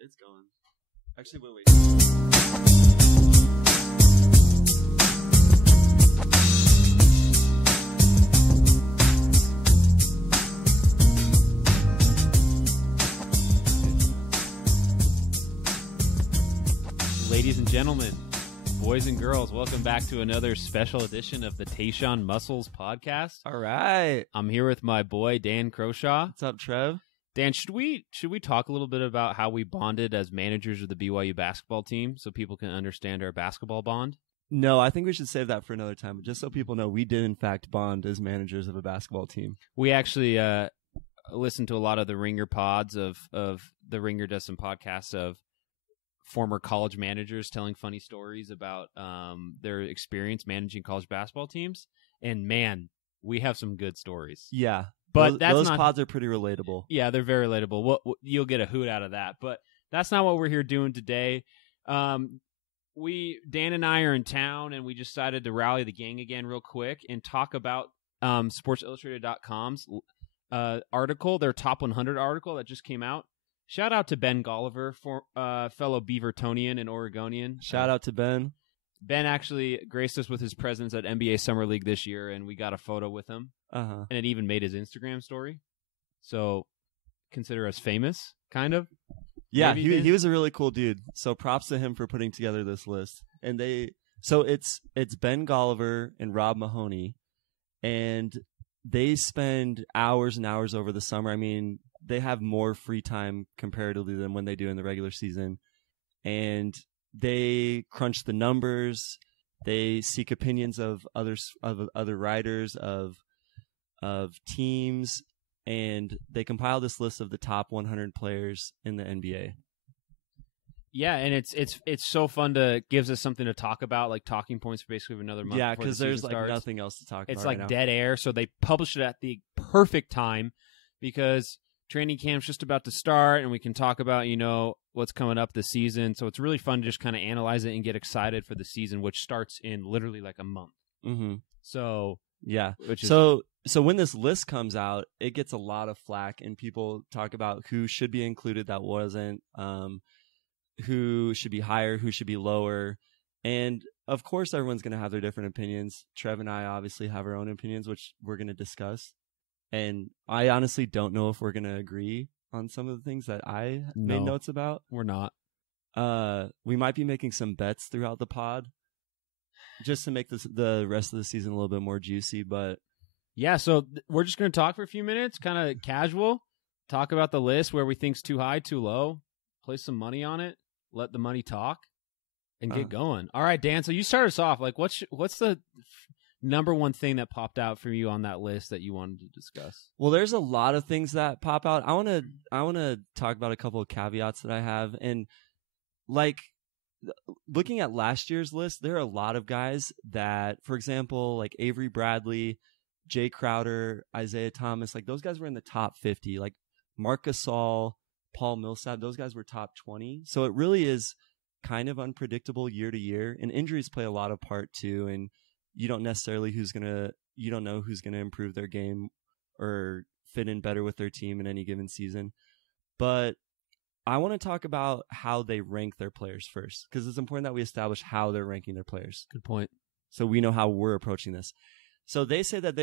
It's going. Actually, wait. Ladies and gentlemen, boys and girls, welcome back to another special edition of the Tayshawn Muscles podcast. All right. I'm here with my boy Dan Croshaw. What's up, Trev? Dan, should we talk a little bit about how we bonded as managers of the BYU basketball team so people can understand our basketball bond? No, I think we should save that for another time. Just so people know, we did in fact bond as managers of a basketball team. We actually listened to a lot of the Ringer pods of the Ringer does some podcasts of former college managers telling funny stories about their experience managing college basketball teams. And man, we have some good stories. Yeah. But those pods are pretty relatable. Yeah, they're very relatable. You'll get a hoot out of that. But that's not what we're here doing today. Dan and I are in town, and we decided to rally the gang again real quick and talk about SportsIllustrated.com's article, their top 100 article that just came out. Shout out to Ben Golliver, fellow Beavertonian and Oregonian. Shout out to Ben. Ben actually graced us with his presence at NBA Summer League this year, and we got a photo with him. Uh-huh. And it even made his Instagram story. So consider us famous, kind of. Yeah, he was a really cool dude. So props to him for putting together this list. And it's Ben Golliver and Rob Mahoney, and they spend hours and hours over the summer. I mean, they have more free time comparatively than when they do in the regular season. And they crunch the numbers. They seek opinions of other writers, of teams, and they compile this list of the top 100 players in the NBA. Yeah, and it's so fun gives us something to talk about, like talking points for basically another month. Yeah, because there's like nothing else to talk about. It's like right dead air, so they publish it at the perfect time because training camp's just about to start, and we can talk about what's coming up this season. So it's really fun to just kind of analyze it and get excited for the season, which starts in literally like a month. Mm-hmm. So yeah, So when this list comes out, it gets a lot of flack, and people talk about who should be included that wasn't, who should be higher, who should be lower. And, of course, everyone's going to have their different opinions. Trev and I obviously have our own opinions, which we're going to discuss. And I honestly don't know if we're going to agree on some of the things that I made notes about. We're not. We might be making some bets throughout the pod just to make the rest of the season a little bit more juicy, but... Yeah, so we're just going to talk for a few minutes, kind of casual, talk about the list, where we think's too high, too low, place some money on it, let the money talk, and get going. All right, Dan, so you start us off. Like, what's the number one thing that popped out for you on that list that you wanted to discuss? Well, there's a lot of things that pop out. I want to talk about a couple of caveats that I have. And, like, looking at last year's list, there are a lot of guys that, for example, like Avery Bradley, Jay Crowder, Isaiah Thomas, like those guys were in the top 50. Like Marc Gasol, Paul Millsap, those guys were top 20. So it really is kind of unpredictable year to year, and injuries play a lot of part too. And you don't necessarily you don't know who's gonna improve their game or fit in better with their team in any given season. But I want to talk about how they rank their players first, because it's important that we establish how they're ranking their players. Good point. So we know how we're approaching this. So they say that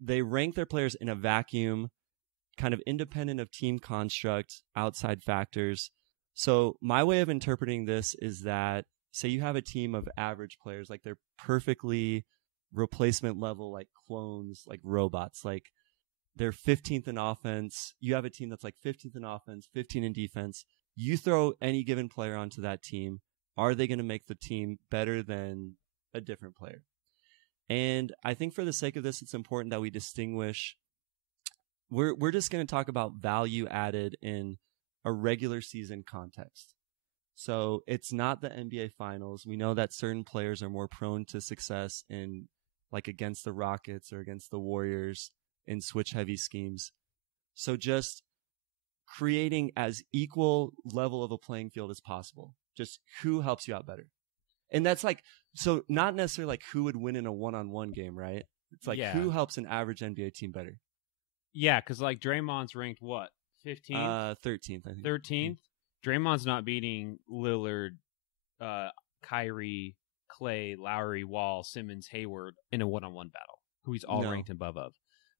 they rank their players in a vacuum, kind of independent of team construct, outside factors. So my way of interpreting this is that, say you have a team of average players, like they're perfectly replacement level, like clones, like robots, like they're 15th in offense. You have a team that's like 15th in offense, 15 in defense. You throw any given player onto that team. Are they going to make the team better than a different player? And I think for the sake of this, it's important that we distinguish. We're just going to talk about value added in a regular season context. So it's not the NBA Finals. We know that certain players are more prone to success in, like, against the Rockets or against the Warriors in switch-heavy schemes. So just creating as equal level of a playing field as possible. Just who helps you out better. And that's like, so not necessarily like who would win in a one-on-one game, right? It's like who helps an average NBA team better. Yeah, because like Draymond's ranked what? 15th? 13th, I think. 13th? Draymond's not beating Lillard, Kyrie, Clay, Lowry, Wall, Simmons, Hayward in a one-on-one battle, who he's all ranked above of.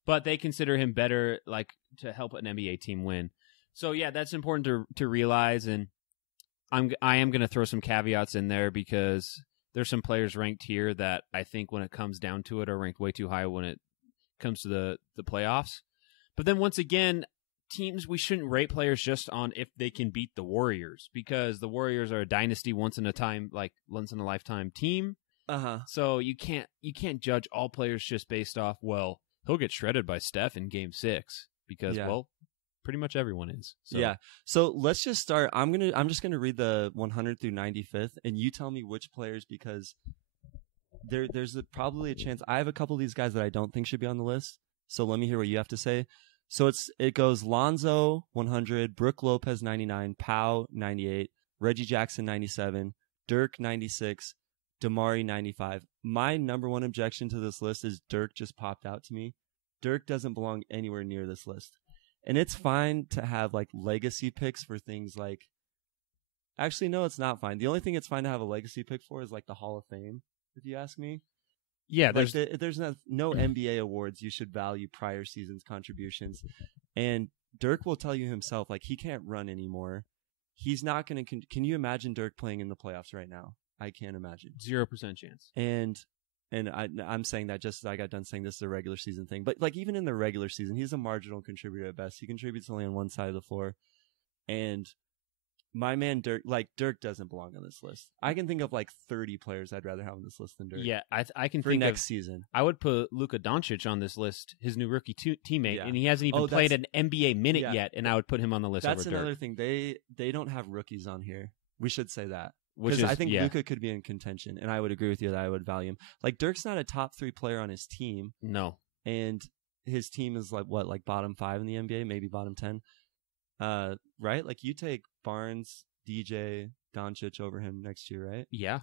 But they consider him better, like, to help an NBA team win. So yeah, that's important to realize, and I am going to throw some caveats in there because there's some players ranked here that I think when it comes down to it are ranked way too high when it comes to the playoffs. But then once again, teams, we shouldn't rate players just on if they can beat the Warriors, because the Warriors are a dynasty once in a lifetime team. So you can't judge all players just based off, well, he'll get shredded by Steph in Game 6 because well, pretty much everyone is. So. Yeah. So let's just start. I'm just gonna read the 100 through 95th, and you tell me which players, because there's probably a chance. I have a couple of these guys that I don't think should be on the list. So let me hear what you have to say. So it goes Lonzo 100, Brook Lopez 99, Pau 98, Reggie Jackson 97, Dirk 96, Damari 95. My number one objection to this list is Dirk just popped out to me. Dirk doesn't belong anywhere near this list. And it's fine to have like legacy picks for things like, actually, no, it's not fine. The only thing it's fine to have a legacy pick for is like the Hall of Fame, if you ask me. Yeah, there's no NBA awards you should value prior season's contributions. And Dirk will tell you himself, like, he can't run anymore. He's not going to, can you imagine Dirk playing in the playoffs right now? I can't imagine. 0% chance. And I'm saying that just as I got done saying this is a regular season thing. But, like, even in the regular season, he's a marginal contributor at best. He contributes only on one side of the floor. And my man Dirk doesn't belong on this list. I can think of, like, 30 players I'd rather have on this list than Dirk. Yeah, I can for think next season. I would put Luka Doncic on this list, his new rookie teammate, and he hasn't even played an NBA minute yet, and I would put him on the list over Dirk. That's another thing. They don't have rookies on here. We should say that. Because I think Luka could be in contention, and I would agree with you that I would value him. Like, Dirk's not a top 3 player on his team. No. And his team is like bottom 5 in the NBA, maybe bottom 10. Right? Like, you take Barnes, DJ, Doncic over him next year, right? Yeah.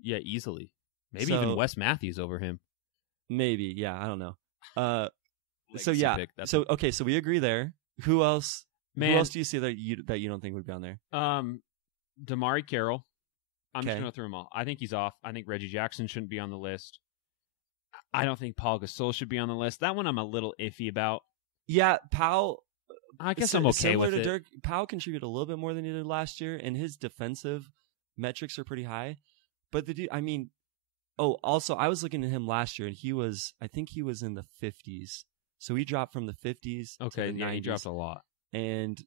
Yeah, easily. Maybe even Wes Matthews over him. Maybe, yeah, I don't know. So we agree there. Who else? Who else do you see that you don't think would be on there? Damari Carroll. I'm just going to throw them all. I think he's off. I think Reggie Jackson shouldn't be on the list. I don't think Paul Gasol should be on the list. That one I'm a little iffy about. Yeah, Powell. I guess I'm okay with it. Similar to Dirk, Powell contributed a little bit more than he did last year, and his defensive metrics are pretty high. But also I was looking at him last year, and I think he was in the 50s. So he dropped from the 50s to the 90s. He dropped a lot. And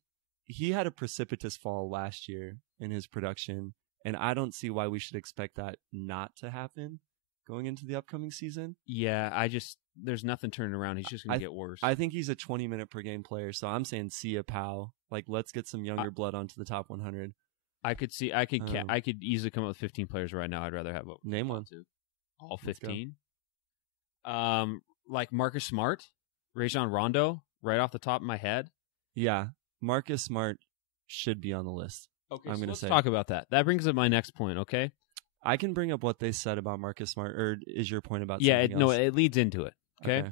he had a precipitous fall last year in his production, and I don't see why we should expect that not to happen going into the upcoming season. Yeah, there's nothing turning around. He's just going to get worse. I think he's a 20-minute per game player, so I'm saying see ya, Powell. Like, let's get some younger blood onto the top 100. I could easily come up with 15 players right now. I'd rather have name one. All 15. Like Marcus Smart, Rajon Rondo, right off the top of my head. Yeah, Marcus Smart should be on the list. Okay, let's talk about that. That brings up my next point, okay? I can bring up what they said about Marcus Smart, or is your point about something else? It leads into it, okay?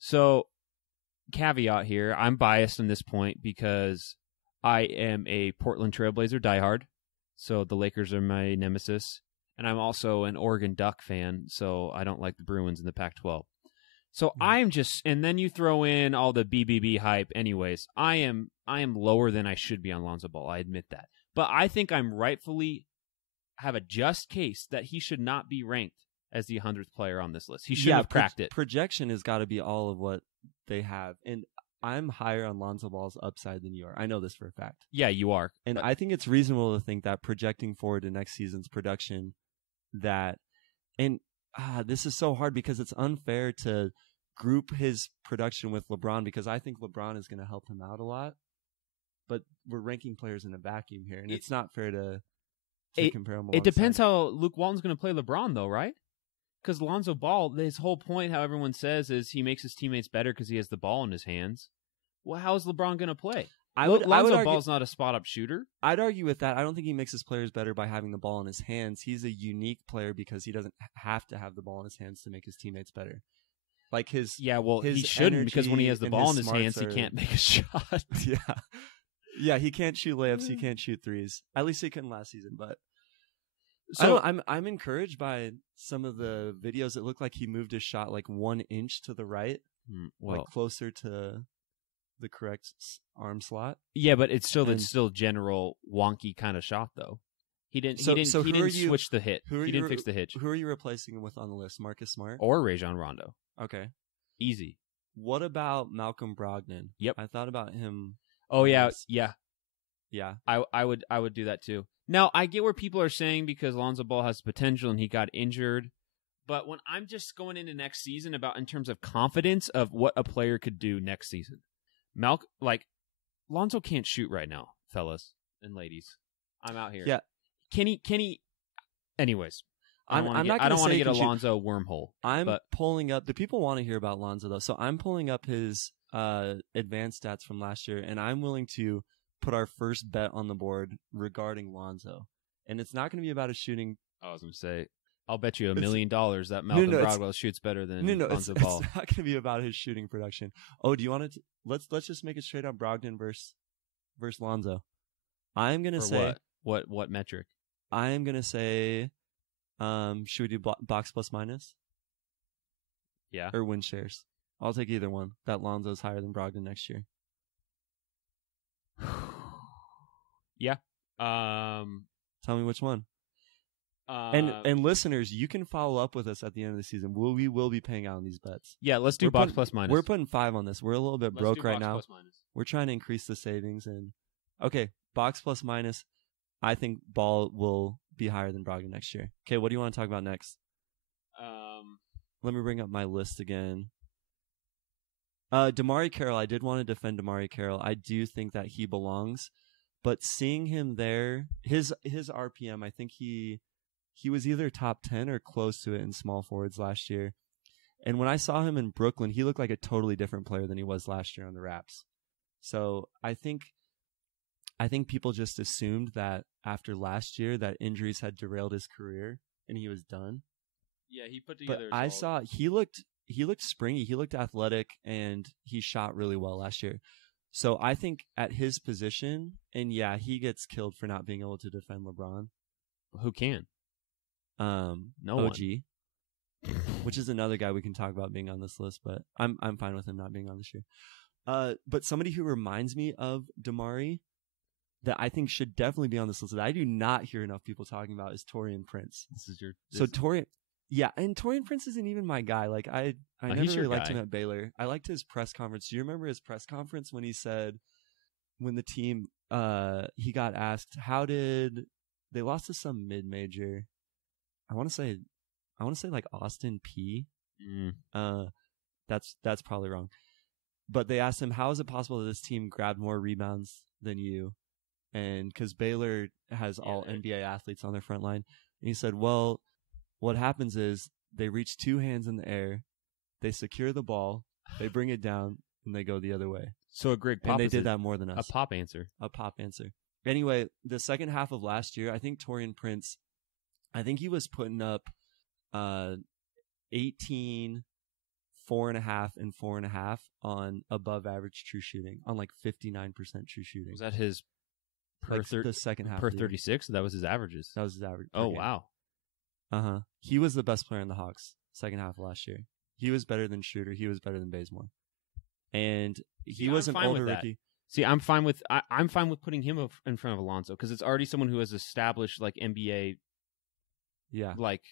So, caveat here, I'm biased on this point because I am a Portland Trailblazer diehard, so the Lakers are my nemesis, and I'm also an Oregon Duck fan, so I don't like the Bruins in the Pac-12. So I'm just, and then you throw in all the BBB hype. Anyways, I am lower than I should be on Lonzo Ball. I admit that, but I think I'm rightfully have a just case that he should not be ranked as the 100th player on this list. He shouldn't have cracked it. Projection has got to be all of what they have, and I'm higher on Lonzo Ball's upside than you are. I know this for a fact. Yeah, you are, and I think it's reasonable to think that projecting forward to next season's production, this is so hard because it's unfair to group his production with LeBron, because I think LeBron is going to help him out a lot. But we're ranking players in a vacuum here, and it's not fair to compare them. It depends how Luke Walton's going to play LeBron, though, right? Because Lonzo Ball, his whole point, how everyone says, is he makes his teammates better because he has the ball in his hands. Well, how is LeBron going to play? Lonzo Ball's not a spot-up shooter. I'd argue with that. I don't think he makes his players better by having the ball in his hands. He's a unique player because he doesn't have to have the ball in his hands to make his teammates better. Like he shouldn't, because when he has the ball in his hands, he can't make a shot. Yeah, he can't shoot layups. He can't shoot threes. At least he couldn't last season. But So I'm encouraged by some of the videos. It looked like he moved his shot like 1 inch to the right, like closer to the correct arm slot. yeah, but it's And- still general wonky kind of shot though. He didn't So he who are didn't you- switch the hit. who are He you didn't fix the hitch. Who are you replacing him with on the list? Marcus Smart. Or Rajon Rondo. Okay. Easy. What about Malcolm Brogdon? Yep. I thought about him. Oh yeah, Yes. yeah. Yeah. I would do that too. Now I get where people are saying because Lonzo Ball has potential and he got injured, but when I'm just going into next season about in terms of confidence of what a player could do next season, Lonzo can't shoot right now, fellas and ladies. I'm out here. Yeah. Can he? Anyways, I don't I'm not want to gonna say get he a can shoot. Lonzo wormhole. I'm But- pulling up. The people want to hear about Lonzo though, so I'm pulling up his advanced stats from last year, and I'm willing to put our first bet on the board regarding Lonzo. And it's not going to be about his shooting. I was going to say, I'll bet you $1 It's- million that Malcolm it's- Brogdon shoots better than No, it's Lonzo Ball. not going to be about his shooting production. Oh, do you want to? Let's just make it straight up Brogdon versus Lonzo. I'm going to For say what metric? I am going to say, should we do box plus minus Yeah. or win shares? I'll take either one. That Lonzo's higher than Brogdon next year. Yeah. Tell me which one. And listeners, you can follow up with us at the end of the season. We will be paying out on these bets. yeah, let's do we're box putting- plus minus. We're putting 5 on this. We're a little bit Let's broke do right box now. plus minus. We're trying to increase the savings and okay, box plus minus. I think Ball will be higher than Brogdon next year. Okay, what do you want to talk about next? Let me bring up my list again. Damari Carroll. I did want to defend Damari Carroll. I do think that he belongs, but seeing him there, his RPM, I think he was either top 10 or close to it in small forwards last year. And when I saw him in Brooklyn, he looked like a totally different player than he was last year on the Raps. So I think people just assumed that after last year that injuries had derailed his career and he was done. Yeah, he put But together. I saw he looked springy, he looked athletic, and he shot really well last year. So I think at his position, and yeah, he gets killed for not being able to defend LeBron. Who can? No OG, which is another guy we can talk about being on this list, but I'm fine with him not being on this year. But somebody who reminds me of Damari that I think should definitely be on this list that I do not hear enough people talking about is Taurean Prince. Taurean Prince isn't even my guy. Like I never he's your really liked guy. him at Baylor. I liked his press conference. Do you remember his press conference when he said when the team he got asked how did they lost to some mid-major? I want to say like Austin P. That's probably wrong. But they asked him, how is it possible that this team grabbed more rebounds than you? And because Baylor has all NBA athletes on their front line. And he said, well, what happens is they reach 2 hands in the air, they secure the ball, they bring it down, and they go the other way. So a Greg Pop And they is did that more than a us. pop answer. A pop answer. Anyway, the second half of last year, I think Taurean Prince, I think he was putting up 18, 4.5, and 4.5 on above average true shooting, on like 59% true shooting. Was that his per like the second half per of the year. 36? That was his averages. That was his average. per Oh game. wow. Uh-huh. He was the best player in the Hawks second half of last year. He was better than Schroeder. He was better than Bazemore. And he See, was I'm an fine older with that. rookie. See, I'm fine with putting him in front of Alonzo because it's already someone who has established like NBA Yeah. like.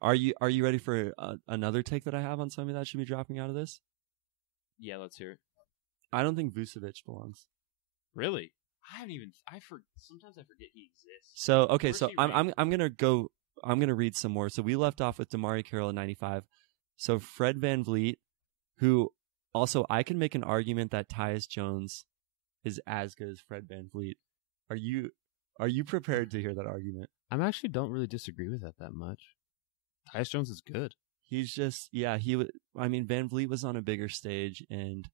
Are you ready for another take that I have on somebody that should be dropping out of this? Yeah, let's hear it. I don't think Vucevic belongs. Really? Sometimes I forget he exists. So okay, Where's so he I'm gonna read some more. So we left off with Damari Carroll at 95. So Fred VanVleet, who also I can make an argument that Tyus Jones is as good as Fred VanVleet. Are you prepared to hear that argument? I actually don't really disagree with that much. Tyus Jones is good. He's just Van Vliet was on a bigger stage, and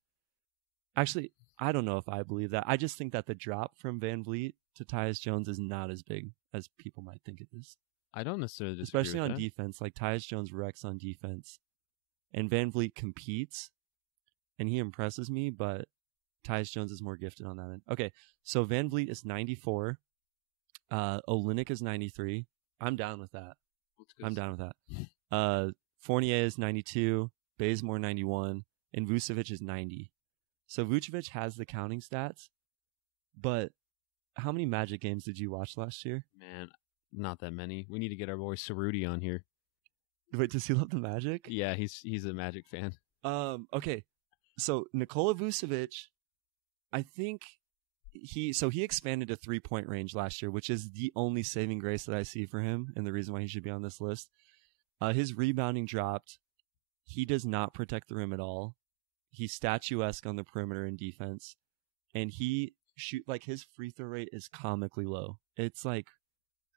actually I don't know if I believe that. I just think that the drop from Van Vliet to Tyus Jones is not as big as people might think it is. I don't necessarily disagree Especially with on that. defense. Like Tyus Jones wrecks on defense, and Van Vliet competes, and he impresses me. But Tyus Jones is more gifted on that end. Okay, so Van Vliet is 94. Olynyk is 93. I'm down with that. I'm down with that. Fournier is 92. Bazemore 91. And Vucevic is 90. So Vucevic has the counting stats, but how many Magic games did you watch last year? Man, not that many. We need to get our boy Cerruti on here. Wait, does he love the Magic? Yeah, he's a Magic fan. Okay. So Nikola Vucevic, I think he expanded to 3-point range last year, which is the only saving grace that I see for him and the reason why he should be on this list. His rebounding dropped. He does not protect the rim at all. He's statuesque on the perimeter in defense, and he his free throw rate is comically low. It's like,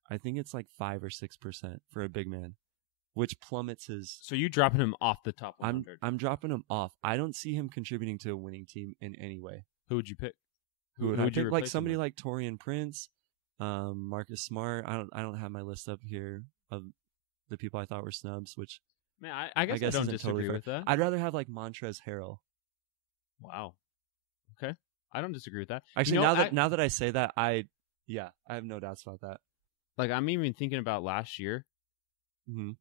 I think it's like 5 or 6% for a big man, which plummets his. So you dropping him off the top 100? I'm dropping him off. I don't see him contributing to a winning team in any way. Who would you pick? Who would I pick? Like somebody like Taurean Prince, Marcus Smart. I don't have my list up here of the people I thought were snubs, which man, I guess I don't disagree totally with that. I'd rather have like Montrezl Harrell. Wow. Okay. I don't disagree with that. Actually, now that I say that, I have no doubts about that. Like, I'm even thinking about last year. Mm-hmm.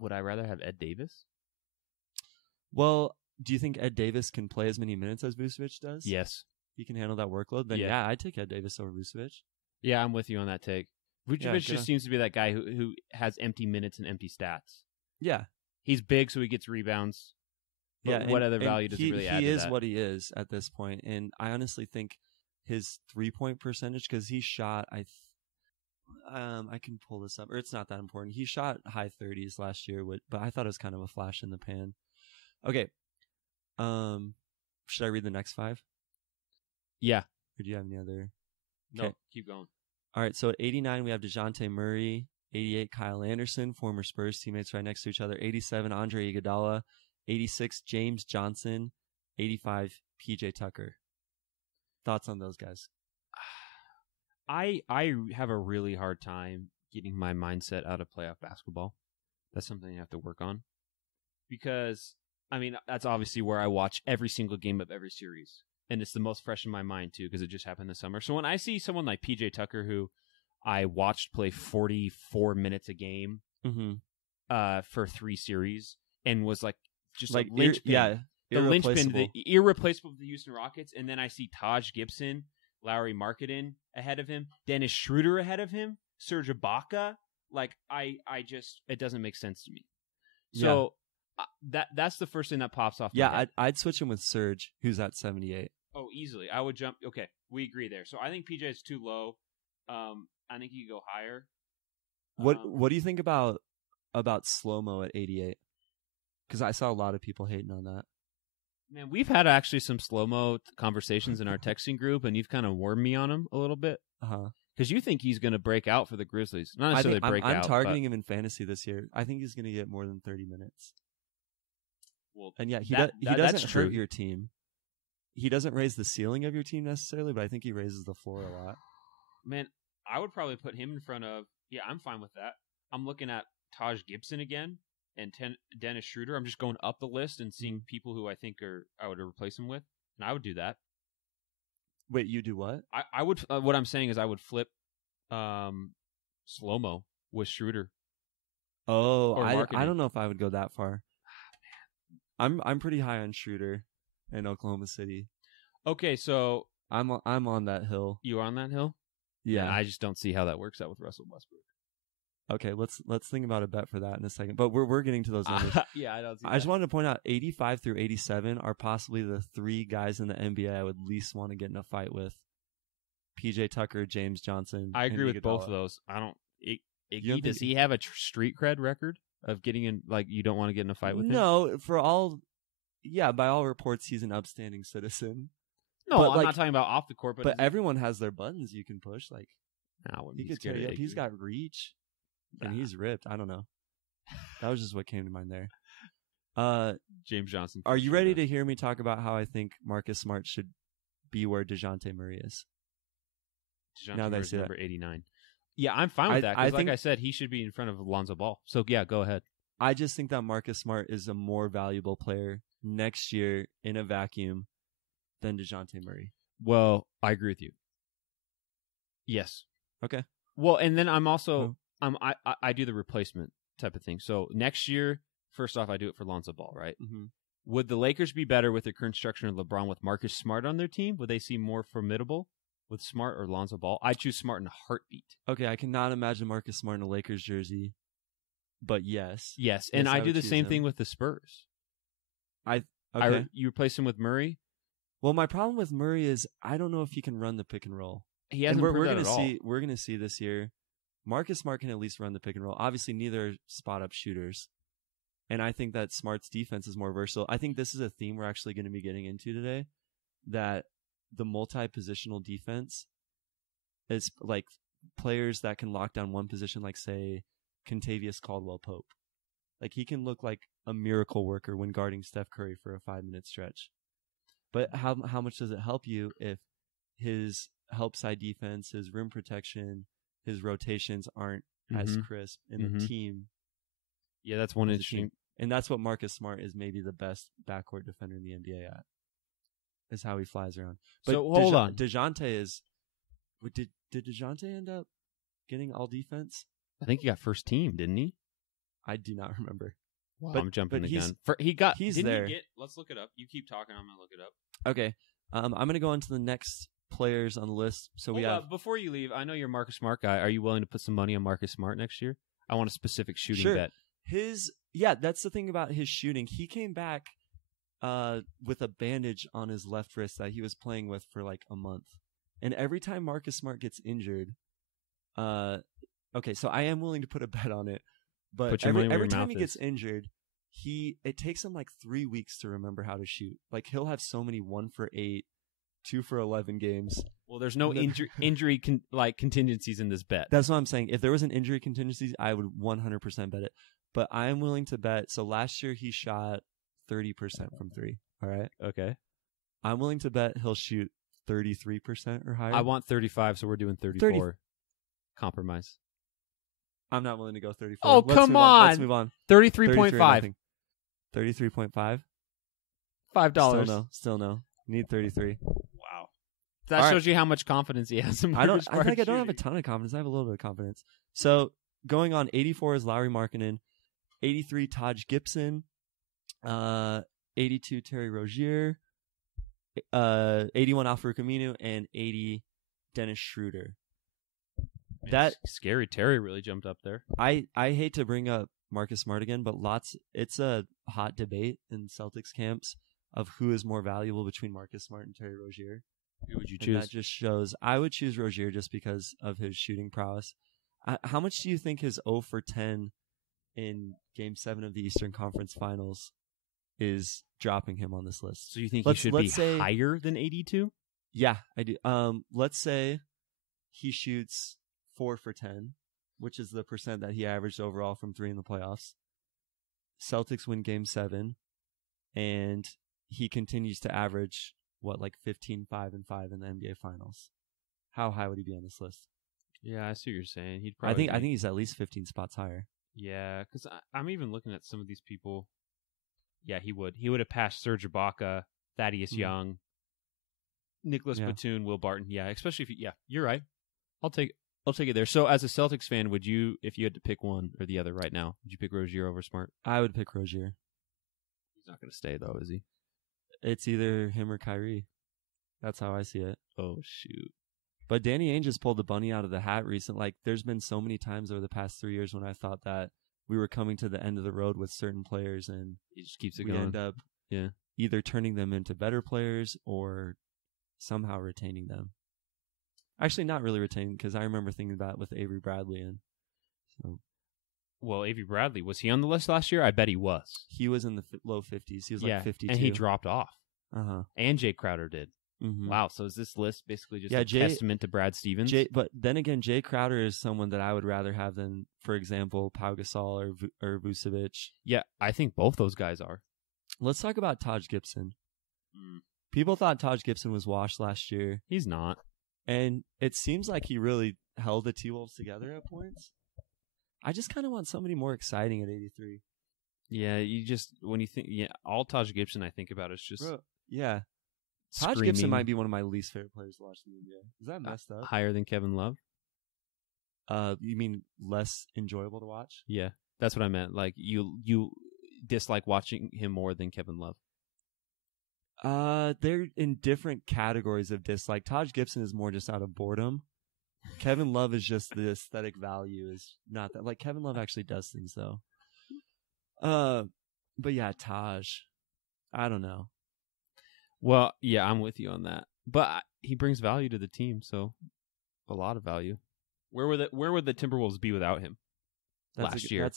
Would I rather have Ed Davis? Well, do you think Ed Davis can play as many minutes as Vucevic does? Yes. He can handle that workload? Then yeah, I'd take Ed Davis over Vucevic. Yeah, I'm with you on that take. Vucevic just seems to be that guy who has empty minutes and empty stats. Yeah. He's big, so he gets rebounds. But what other value does he really add to that? He is what he is at this point, and I honestly think his 3-point percentage, because he shot, I can pull this up, or it's not that important. He shot high 30s last year, but I thought it was kind of a flash in the pan. Okay. Should I read the next 5? Yeah. Or do you have any other? No, keep going. All right, so at 89, we have DeJounte Murray. 88, Kyle Anderson, former Spurs teammates right next to each other. 87, Andre Iguodala. 86, James Johnson. 85, PJ Tucker. Thoughts on those guys? I have a really hard time getting my mindset out of playoff basketball. That's something you have to work on. Because, I mean, that's obviously where I watch every single game of every series. And it's the most fresh in my mind, too, because it just happened this summer. So when I see someone like PJ Tucker, who I watched play 44 minutes a game for 3 series, and was like just like linchpin. The linchpin, the irreplaceable of the Houston Rockets. And then I see Taj Gibson, Lauri Markkanen ahead of him, Dennis Schroeder ahead of him, Serge Ibaka. Like, I just, it doesn't make sense to me. So that's the first thing that pops off. Yeah, I'd switch him with Serge, who's at 78. Oh, easily. I would jump. Okay, we agree there. So I think PJ is too low. I think he could go higher. What do you think about slow-mo at 88? Because I saw a lot of people hating on that. Man, we've had actually some slow-mo conversations in our texting group, and you've kind of warmed me on him a little bit. Because you think he's going to break out for the Grizzlies. Not necessarily break out. I'm targeting him in fantasy this year. I think he's going to get more than 30 minutes. Well, and yeah, he doesn't hurt your team. He doesn't raise the ceiling of your team necessarily, but I think he raises the floor a lot. Man, I would probably put him in front of... Yeah, I'm fine with that. I'm looking at Taj Gibson again and Dennis Schroeder. I'm just going up the list and seeing people who I think I would replace him with, and I would do that. Wait, you do what? I would. What I'm saying is I would flip slow-mo with Schroeder. Oh, I don't know if I would go that far. I'm pretty high on Schroeder in Oklahoma City. Okay, so I'm on that hill. You are on that hill? Yeah. And I just don't see how that works out with Russell Westbrook. Okay, let's think about a bet for that in a second. But we're getting to those numbers. Yeah, I don't see I just wanted to point out 85 through 87 are possibly the 3 guys in the NBA I would least want to get in a fight with. PJ Tucker, James Johnson. I agree with both of those. I don't. Iggy, does he have a street cred record of getting in? Like, you don't want to get in a fight with him? No, by all reports, he's an upstanding citizen. No, but I'm not talking about off the court. But everyone has their buttons you can push. Like, he could tear you up. He's got reach. And he's ripped. I don't know. That was just what came to mind there. James Johnson. Are you ready to hear me talk about how I think Marcus Smart should be where DeJounte Murray is? DeJounte Murray is number 89. Yeah, I'm fine with that. Because like I said, he should be in front of Lonzo Ball. So, yeah, go ahead. I just think that Marcus Smart is a more valuable player next year in a vacuum than DeJounte Murray. Well, I agree with you. Yes. Okay. Well, and then I'm also I do the replacement type of thing. So next year, first off, I do it for Lonzo Ball, right? Mm-hmm. Would the Lakers be better with their current structure and LeBron with Marcus Smart on their team? Would they seem more formidable with Smart or Lonzo Ball? I choose Smart in a heartbeat. Okay, I cannot imagine Marcus Smart in a Lakers jersey, but yes. Yes, and I do the same thing with the Spurs. Okay. You replace him with Murray? Well, my problem with Murray is I don't know if he can run the pick and roll. He hasn't proved that at all. We're going to see this year. Marcus Smart can at least run the pick and roll. Obviously, neither are spot-up shooters. And I think that Smart's defense is more versatile. I think this is a theme we're actually going to be getting into today, that the multi-positional defense is like players that can lock down one position, like, say, Kentavious Caldwell-Pope. Like, he can look like a miracle worker when guarding Steph Curry for a 5-minute stretch. But how much does it help you if his help side defense, his rim protection, his rotations aren't as crisp in the team? Yeah, that's one interesting. And that's what Marcus Smart is maybe the best backcourt defender in the NBA at, is how he flies around. But so hold on. DeJounte is... Did DeJounte end up getting all defense? I think he got first team, didn't he? I do not remember. Wow. But I'm jumping the gun. He's there. Let's look it up. You keep talking. I'm going to look it up. Okay. I'm going to go on to the next players on the list. So we have... Before you leave, I know you're a Marcus Smart guy. Are you willing to put some money on Marcus Smart next year? I want a specific shooting bet. That's the thing about his shooting. He came back with a bandage on his left wrist that he was playing with for like a month. And every time Marcus Smart gets injured, okay, so I am willing to put a bet on it. But every time he gets injured, it takes him like 3 weeks to remember how to shoot. Like, he'll have so many 1 for 8, 2 for 11 games. Well, there's no injury contingencies in this bet. That's what I'm saying. If there was an injury contingency, I would 100% bet it. But I am willing to bet. So last year he shot 30% from 3. All right. Okay. I'm willing to bet he'll shoot 33% or higher. I want 35, so we're doing 34. Compromise. I'm not willing to go 34. Oh, come on. Let's move on. 33.5. 33.5. $5. Still no. Need 33. Wow. That shows you how much confidence he has in Marcus Smart. I don't have a ton of confidence. I have a little bit of confidence. So going on, 84 is Lauri Markkanen, 83 Taj Gibson, 82 Terry Rozier, 81 Al-Farouq Aminu, and 80 Dennis Schroeder. That scary Terry really jumped up there. I hate to bring up Marcus Smart again, but it's a hot debate in Celtics camps of who is more valuable between Marcus Smart and Terry Rozier. Who would you choose? That just shows I would choose Rozier just because of his shooting prowess. How much do you think his 0 for 10 in Game 7 of the Eastern Conference Finals is dropping him on this list? So you think he should be higher than 82? Yeah, I do. Let's say he shoots 4 for 10, which is the percent that he averaged overall from 3 in the playoffs. Celtics win Game 7, and he continues to average, 15, 5, and 5 in the NBA Finals. How high would he be on this list? Yeah, I see what you're saying. He'd probably. I think he's at least 15 spots higher. Yeah, because I'm even looking at some of these people. Yeah, he would. He would have passed Serge Ibaka, Thaddeus Young, Nicholas Batum, Will Barton. Yeah, especially if you're right. I'll take it there. So, as a Celtics fan, would you, if you had to pick one or the other right now, would you pick Rozier over Smart? I would pick Rozier. He's not going to stay though, is he? It's either him or Kyrie. That's how I see it. Oh shoot! But Danny Ainge just pulled the bunny out of the hat recently. Like, there's been so many times over the past 3 years when I thought that we were coming to the end of the road with certain players, and he just keeps it we going. End up either turning them into better players or somehow retaining them. Actually, not really retaining, because I remember thinking about it with Avery Bradley. And so, well, Avery Bradley, was he on the list last year? I bet he was. He was in the low 50s. He was like 52. And he dropped off. Uh-huh. And Jay Crowder did. Mm-hmm. Wow, so is this list basically just a testament to Brad Stevens? But then again, Jay Crowder is someone that I would rather have than, for example, Pau Gasol or Vucevic. Yeah, I think both those guys are. Let's talk about Taj Gibson. People thought Taj Gibson was washed last year. He's not. And it seems like he really held the T-Wolves together at points. I just kind of want somebody more exciting at 83. Yeah, when you think, all Taj Gibson I think about is just... Bro, yeah. Taj Gibson might be one of my least favorite players to watch in the NBA. Is that messed up? Higher than Kevin Love? You mean less enjoyable to watch? Yeah, that's what I meant. Like you dislike watching him more than Kevin Love. They're in different categories of dislike. Taj Gibson is more just out of boredom. Kevin Love is just the aesthetic value is not that. Like Kevin Love actually does things though. But yeah, Taj, I don't know. Well, yeah, I'm with you on that. But he brings value to the team, so a lot of value. Where would the Timberwolves be without him last year?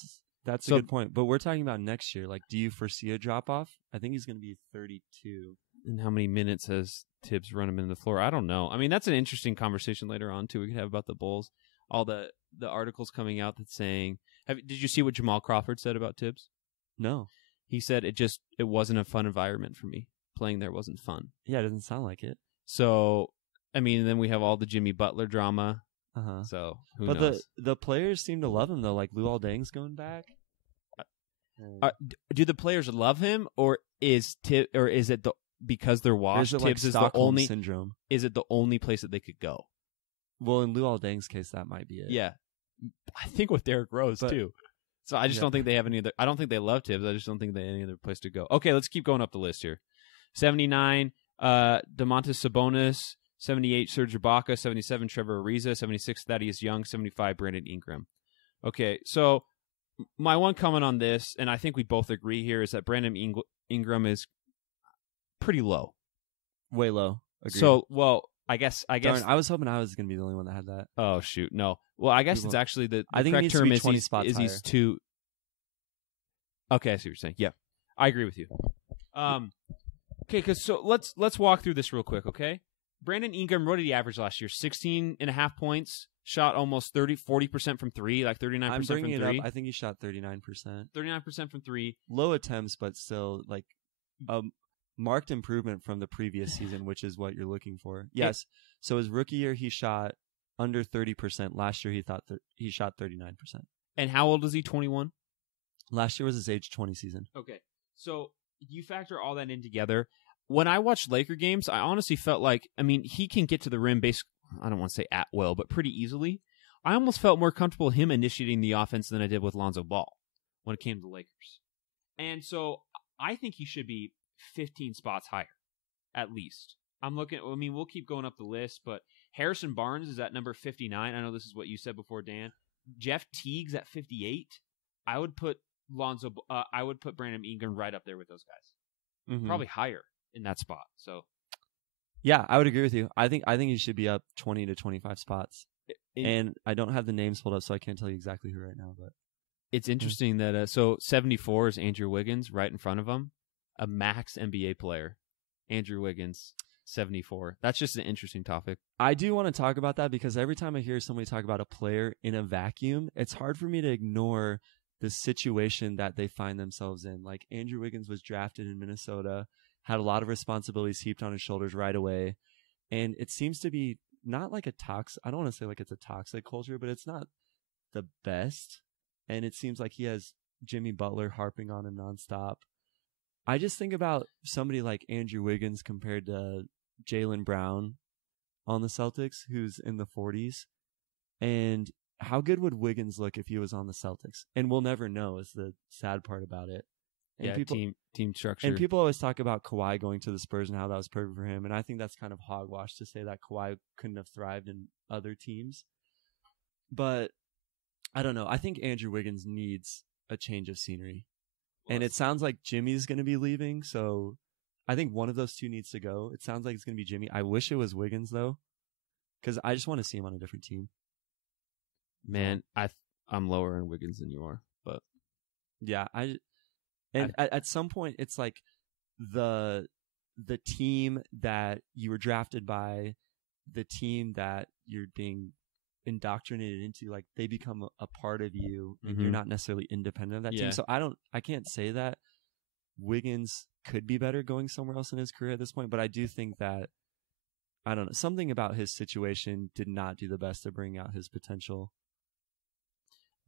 That's a good point. But we're talking about next year. Like, do you foresee a drop off? I think he's going to be 32. And how many minutes has Tibbs run him into the floor? I don't know. I mean, that's an interesting conversation later on too. We could have about the Bulls. All the articles coming out that's saying. Did you see what Jamal Crawford said about Tibbs? No. He said it wasn't a fun environment for me. Playing there wasn't fun. Yeah, it doesn't sound like it. So, I mean, then we have all the Jimmy Butler drama. So who knows? But the players seem to love him though. Like Luol Deng's going back. Do the players love him, or is it because they're washed? Tibbs like is the only syndrome. Is it the only place that they could go? Well, in Luol Deng's case, that might be it. Yeah, I think with Derrick Rose too. So I just don't think they have any other. I don't think they love Tibbs. I just don't think they have any other place to go. Okay, let's keep going up the list here. 79, Domantas Sabonis. 78, Serge Ibaka. 77, Trevor Ariza. 76, Thaddeus Young. 75, Brandon Ingram. Okay, so my one comment on this, and I think we both agree here, is that Brandon Ingram is pretty low. Way low. Agreed. So, well, I guess. Darn, I was hoping I was going to be the only one that had that. Oh, shoot. No. Well, I guess it's actually the I think correct term is 20 spots higher. he's too. Okay, I see what you're saying. Yeah, I agree with you. Okay, so let's walk through this real quick, okay? Brandon Ingram, what did he average last year? 16.5 points, shot almost 40% from three, like 39% I'm bringing from it three. up. I think he shot 39%. 39% from three. Low attempts, but still like a marked improvement from the previous season, which is what you're looking for. Yes. So his rookie year, he shot under 30%. Last year, he shot 39%. And how old is he? 21? Last year was his age 20 season. Okay. So you factor all that in together. When I watched Laker games, I honestly felt like, I mean, he can get to the rim basically, I don't want to say at will, but pretty easily. I almost felt more comfortable him initiating the offense than I did with Lonzo Ball when it came to the Lakers. And so I think he should be 15 spots higher, at least. We'll keep going up the list, but Harrison Barnes is at number 59. I know this is what you said before, Dan. Jeff Teague's at 58. I would put Brandon Ingram right up there with those guys. Mm-hmm. Probably higher in that spot. So, yeah, I would agree with you. I think he should be up 20 to 25 spots. And I don't have the names pulled up, so I can't tell you exactly who right now. But it's interesting that 74 is Andrew Wiggins right in front of him, a max NBA player. Andrew Wiggins, 74. That's just an interesting topic. I do want to talk about that because every time I hear somebody talk about a player in a vacuum, it's hard for me to ignore the situation that they find themselves in. Like Andrew Wiggins was drafted in Minnesota, had a lot of responsibilities heaped on his shoulders right away. And it seems to be not like I don't want to say like it's a toxic culture, but it's not the best. And it seems like he has Jimmy Butler harping on him nonstop. I just think about somebody like Andrew Wiggins compared to Jaylen Brown on the Celtics, who's in the 40s. And how good would Wiggins look if he was on the Celtics? And we'll never know is the sad part about it. And team structure. And people always talk about Kawhi going to the Spurs and how that was perfect for him. And I think that's kind of hogwash to say that Kawhi couldn't have thrived in other teams. But I don't know. I think Andrew Wiggins needs a change of scenery. And it sounds like Jimmy's going to be leaving. So I think one of those two needs to go. It sounds like it's going to be Jimmy. I wish it was Wiggins, though, because I just want to see him on a different team. Man, I'm lower in Wiggins than you are. But yeah, at some point, it's like the team that you were drafted by, the team that you're being indoctrinated into, like they become a part of you, and you're not necessarily independent of that team. So I can't say that Wiggins could be better going somewhere else in his career at this point, but I do think that, I don't know, something about his situation did not do the best to bring out his potential.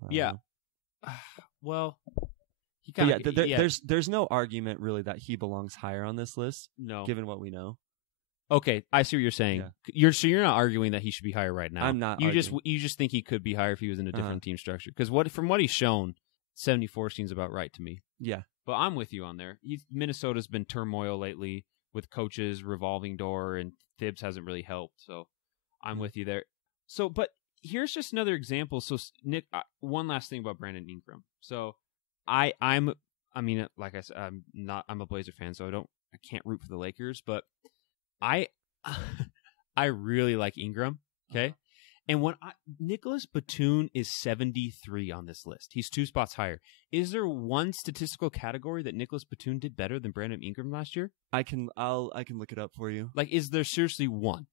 Yeah. Well, there's no argument really that he belongs higher on this list. No, given what we know. Okay, I see what you're saying. Yeah. You're not arguing that he should be higher right now. I'm not You arguing. just think he could be higher if he was in a different team structure. Because from what he's shown, 74 seems about right to me. Yeah. But I'm with you on there. Minnesota's been turmoil lately with coaches, revolving door, and Thibs hasn't really helped. So I'm with you there. So, but here's just another example. So, Nick, one last thing about Brandon Ingram. So, like I said, I'm a Blazer fan, so I can't root for the Lakers, but I really like Ingram. Okay. And when Nicholas Batum is 73 on this list, he's 2 spots higher. Is there one statistical category that Nicholas Batum did better than Brandon Ingram last year? I can look it up for you. Like, is there seriously one?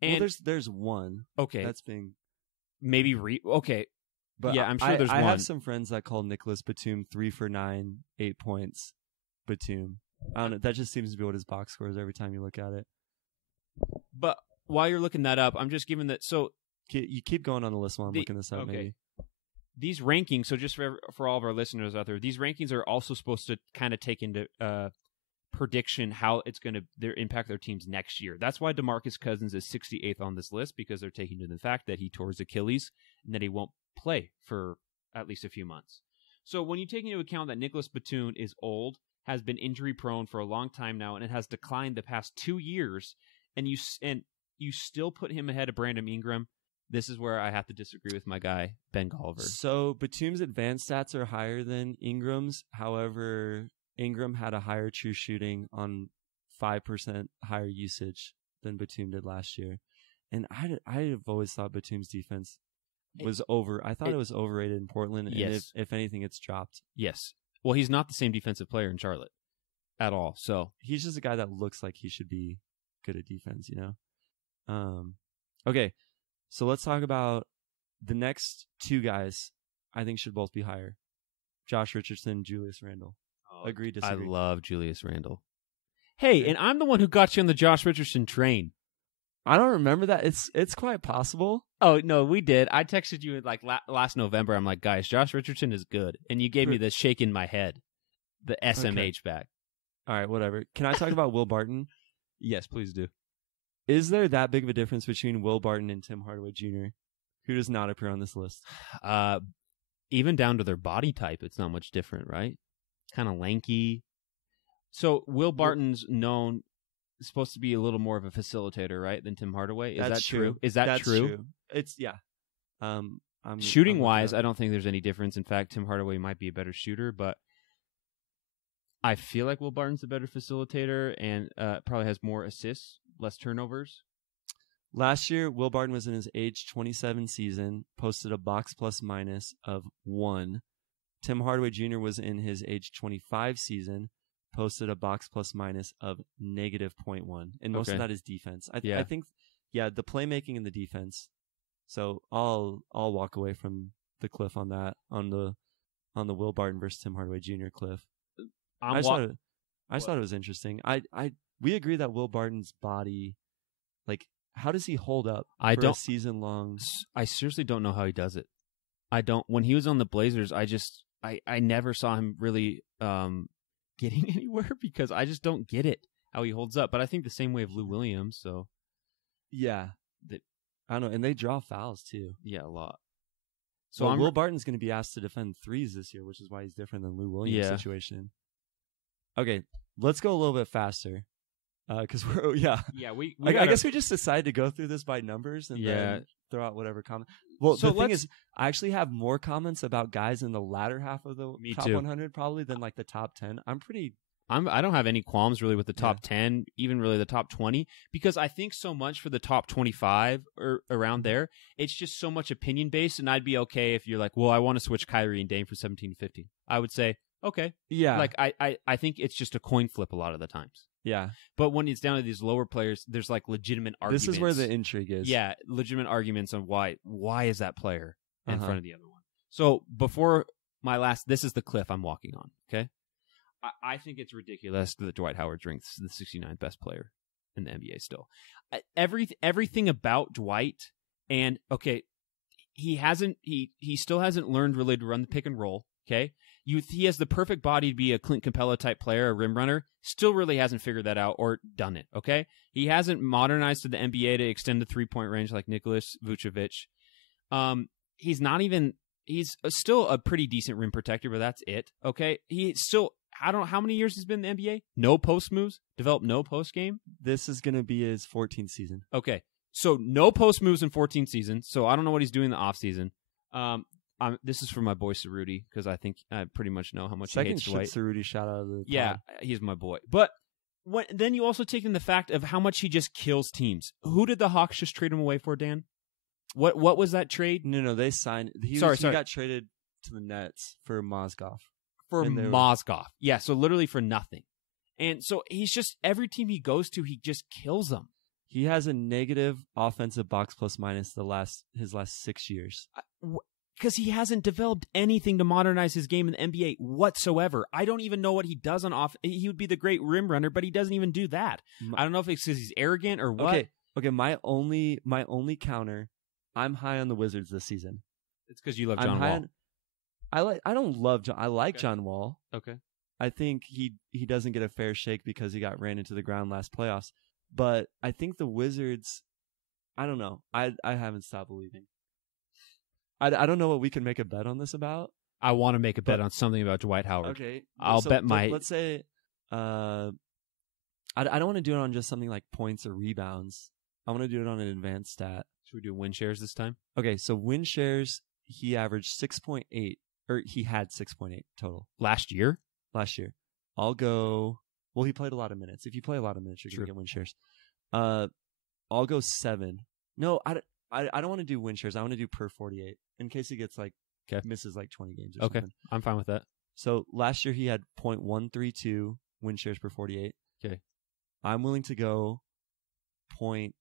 And well, there's one. Okay, that's being maybe okay, but yeah, I'm sure there's one. I have some friends that call Nicholas Batum 3 for 9, 8 points. Batum. I don't know. That just seems to be what his box score is every time you look at it. But while you're looking that up, I'm just giving that. So you keep going on the list while I'm looking this up. Okay. Maybe these rankings. So just for all of our listeners out there, these rankings are also supposed to kind of take into prediction how it's going to impact their teams next year. That's why DeMarcus Cousins is 68th on this list, because they're taking into the fact that he tore his Achilles and that he won't play for at least a few months. So when you take into account that Nicholas Batum is old, has been injury prone for a long time now, and it has declined the past 2 years, and you still put him ahead of Brandon Ingram, this is where I have to disagree with my guy, Ben Golliver. So Batum's advanced stats are higher than Ingram's. However, Ingram had a higher true shooting on 5% higher usage than Batum did last year. And I've always thought Batum's defense was I thought it was overrated in Portland. Yes. And if anything, it's dropped. Yes. Well, he's not the same defensive player in Charlotte at all. So he's just a guy that looks like he should be good at defense, Okay, so let's talk about the next 2 guys I think should both be higher. Josh Richardson, Julius Randle. Agree, disagree? I love Julius Randle. Hey, and I'm the one who got you on the Josh Richardson train. I don't remember that. It's quite possible. Oh, no, we did. I texted you like last November. I'm like, guys, Josh Richardson is good. And you gave me the shake in my head, the SMH back. All right, whatever. Can I talk about Will Barton? Yes, please do. Is there that big of a difference between Will Barton and Tim Hardaway Jr., who does not appear on this list? Even down to their body type, it's not much different, right? Kind of lanky. So Will Barton's supposed to be a little more of a facilitator, right, than Tim Hardaway? Is that true? Is that true? It's shooting wise, I don't think there's any difference. In fact, Tim Hardaway might be a better shooter, but I feel like Will Barton's a better facilitator and probably has more assists, less turnovers. Last year, Will Barton was in his age 27 season, posted a box plus minus of 1. Tim Hardaway Jr. was in his age 25 season, posted a box plus minus of -0.1, and most of that is defense. I think, the playmaking and the defense. So I'll walk away from the cliff on that, on the Will Barton versus Tim Hardaway Jr. cliff. I just thought it was interesting. We agree that Will Barton's body, like, how does he hold up for a season long? I seriously don't know how he does it. I don't. When he was on the Blazers, I never saw him really getting anywhere because I just don't get it how he holds up. But I think the same way of Lou Williams. So yeah, I don't know, and they draw fouls too. Yeah, a lot. So Will Barton's going to be asked to defend threes this year, which is why he's different than Lou Williams' situation. Okay, let's go a little bit faster. Because I guess we just decided to go through this by numbers and then throw out whatever comment. Well, so the thing is, I actually have more comments about guys in the latter half of the top 100 probably than like the top 10. I don't have any qualms really with the top 10, even really the top 20, because I think so much for the top 25 or around there. It's just so much opinion based, and I'd be okay if you're like, well, I want to switch Kyrie and Dame from 17 to 15. I would say, okay. Yeah. Like, I think it's just a coin flip a lot of the times. Yeah. But when it's down to these lower players, there's like legitimate arguments. This is where the intrigue is. Yeah, legitimate arguments on why is that player in front of the other one. So before this is the cliff I'm walking on, okay? I think it's ridiculous that Dwight Howard's ranked the 69th best player in the NBA still. Everything about Dwight, and okay, he still hasn't learned really to run the pick and roll, okay? He has the perfect body to be a Clint Capella type player, a rim runner. Still really hasn't figured that out or done it, okay? He hasn't modernized to the NBA to extend the three-point range like Nikola Vucevic. He's still a pretty decent rim protector, but that's it, okay? I don't know how many years he's been in the NBA. No post moves, developed no post game. This is going to be his 14th season. Okay, so no post moves in 14 seasons. So I don't know what he's doing in the off season. This is for my boy Cerruti because I think I pretty much know how much he hates Dwight. Cerruti shout out of the yeah, he's my boy. But then you also take in the fact of how much he just kills teams. Who did the Hawks just trade him away for, Dan? What was that trade? No, they signed. He got traded to the Nets for Mozgov. For Mozgov. Yeah, so literally for nothing. And so he's just, every team he goes to, he just kills them. He has a negative offensive box plus minus his last 6 years. Because he hasn't developed anything to modernize his game in the NBA whatsoever. I don't even know what he does on off. He would be the great rim runner, but he doesn't even do that. I don't know if it's because he's arrogant or what. Okay. My only counter. I'm high on the Wizards this season. It's because you love John Wall. I don't love John. I like John Wall. Okay. I think he doesn't get a fair shake because he got ran into the ground last playoffs. But I think the Wizards, I don't know. I haven't stopped believing. I don't know what we can make a bet on this about. I want to make a bet on something about Dwight Howard. Okay. Let's say, I don't want to do it on just something like points or rebounds. I want to do it on an advanced stat. Should we do win shares this time? Okay, so win shares, he averaged 6.8, or he had 6.8 total. Last year. I'll go, well, he played a lot of minutes. If you play a lot of minutes, you're going to get win shares. I'll go 7. No, I don't want to do win shares. I want to do per 48 in case he gets misses 20 games or something. I'm fine with that. So last year he had .132 win shares per 48. Okay. I'm willing to go 0.15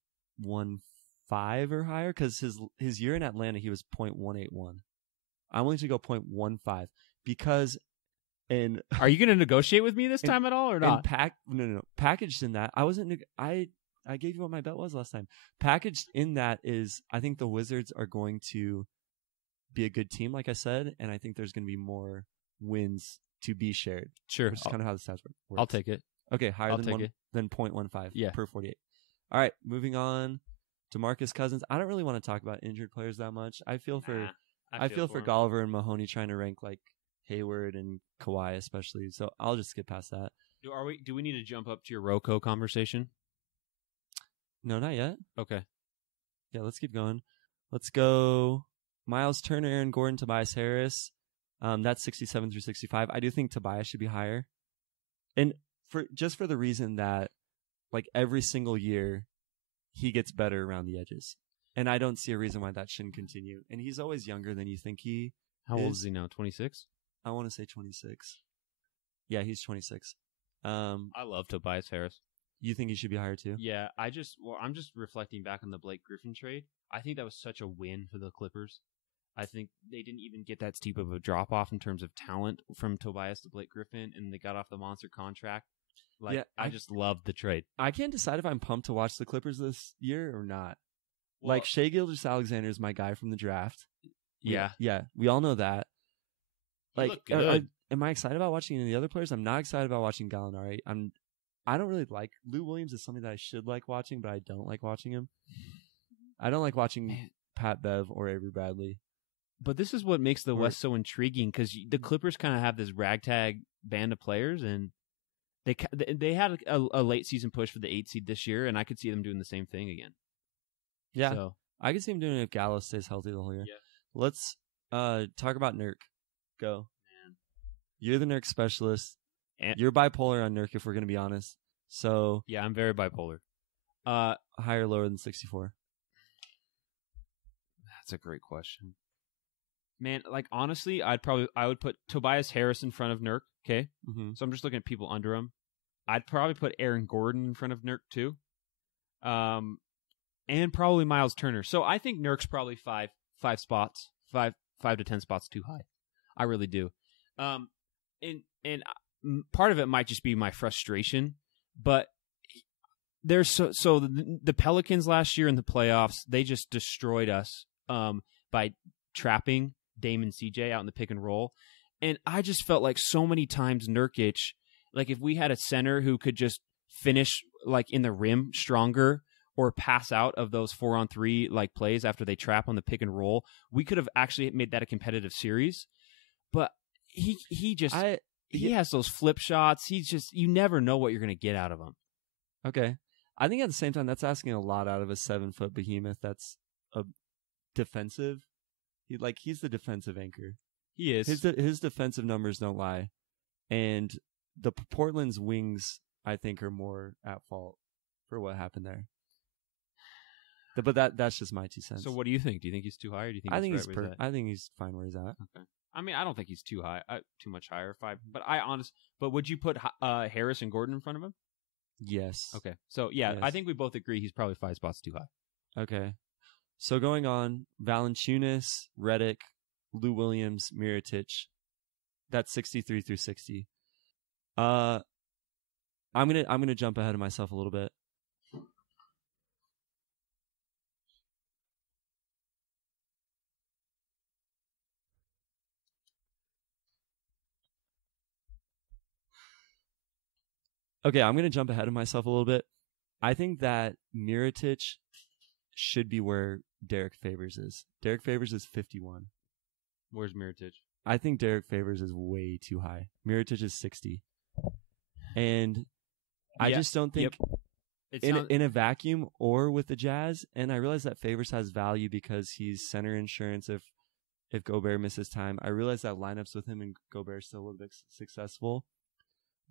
or higher because his year in Atlanta he was .181. I'm willing to go 0.15 because are you going to negotiate with me this time at all or not? No. Packaged in that, I gave you what my bet was last time. Packaged in that is I think the Wizards are going to be a good team, like I said, and I think there's going to be more wins to be shared. Sure. Which is kind of how the stats work. I'll take it. Okay, higher than 0.15 per 48. All right, moving on. DeMarcus Cousins. I don't really want to talk about injured players that much. I feel for Golliver and Mahoney trying to rank Hayward and Kawhi especially. So I'll just skip past that. Do we need to jump up to your Rocco conversation? No, not yet. Okay. Yeah, let's keep going. Let's go Miles Turner, Aaron Gordon, Tobias Harris. That's 67 through 65. I do think Tobias should be higher. And for the reason that every single year he gets better around the edges. And I don't see a reason why that shouldn't continue. And he's always younger than you think he How old is he now? 26? I want to say 26. Yeah, he's 26. I love Tobias Harris. You think he should be higher too? Yeah, I'm just reflecting back on the Blake Griffin trade. I think that was such a win for the Clippers. I think they didn't even get that steep of a drop off in terms of talent from Tobias to Blake Griffin, and they got off the monster contract. I just loved the trade. I can't decide if I'm pumped to watch the Clippers this year or not. Well, Shai Gilgeous-Alexander is my guy from the draft. Yeah. Yeah, we all know that. Look good. Am I excited about watching any of the other players? I'm not excited about watching Gallinari. I don't really like Lou Williams is something that I should like watching, but I don't like watching him. I don't like watching Pat Bev or Avery Bradley. But this is what makes the West so intriguing because the Clippers kind of have this ragtag band of players, and they had a late season push for the 8 seed this year, and I could see them doing the same thing again. Yeah, so I could see him doing it if Gallo stays healthy the whole year. Yeah. Let's talk about Nurk. Go. Man. You're the Nurk specialist. You're bipolar on Nurk, if we're going to be honest. So yeah, I'm very bipolar. Higher or lower than 64? That's a great question. Man, honestly, I would put Tobias Harris in front of Nurk. Okay, So I'm just looking at people under him. I'd probably put Aaron Gordon in front of Nurk too, and probably Miles Turner. So I think Nurk's probably five spots, five to 10 spots too high. I really do. And part of it might just be my frustration, but there's the Pelicans last year in the playoffs, they just destroyed us by trapping Dame and CJ out in the pick and roll. And I just felt like so many times Nurkic, like if we had a center who could just finish like in the rim stronger or pass out of those 4-on-3 like plays after they trap on the pick and roll, we could have actually made that a competitive series. But he has those flip shots. He's just, you never know what you're going to get out of him. Okay. I think at the same time, that's asking a lot out of a 7-foot behemoth that's a defensive. He's the defensive anchor. He is. His defensive numbers don't lie. And the Portland's wings, I think, are more at fault for what happened there. But that's just my 2 cents. So what do you think? Do you think he's too high, or do you think I think he's fine where he's at. Okay. I mean, I don't think he's too high, too much higher. 5. But would you put Harris and Gordon in front of him? Yes. Okay. So yeah, Yes. I think we both agree he's probably 5 spots too high. Okay. So going on, Valanciunas, Redick, Lou Williams, Mirotic. That's 63 through 60. I'm gonna jump ahead of myself a little bit. Okay, I'm gonna jump ahead of myself a little bit. I think that Mirotic should be where Derek Favors is. Derek Favors is 51. Where's Mirotic? I think Derek Favors is way too high. Mirotic is 60. And I just don't think in a vacuum or with the Jazz, and I realize that Favors has value because he's center insurance if Gobert misses time. I realize that lineups with him and Gobert are still a little bit successful.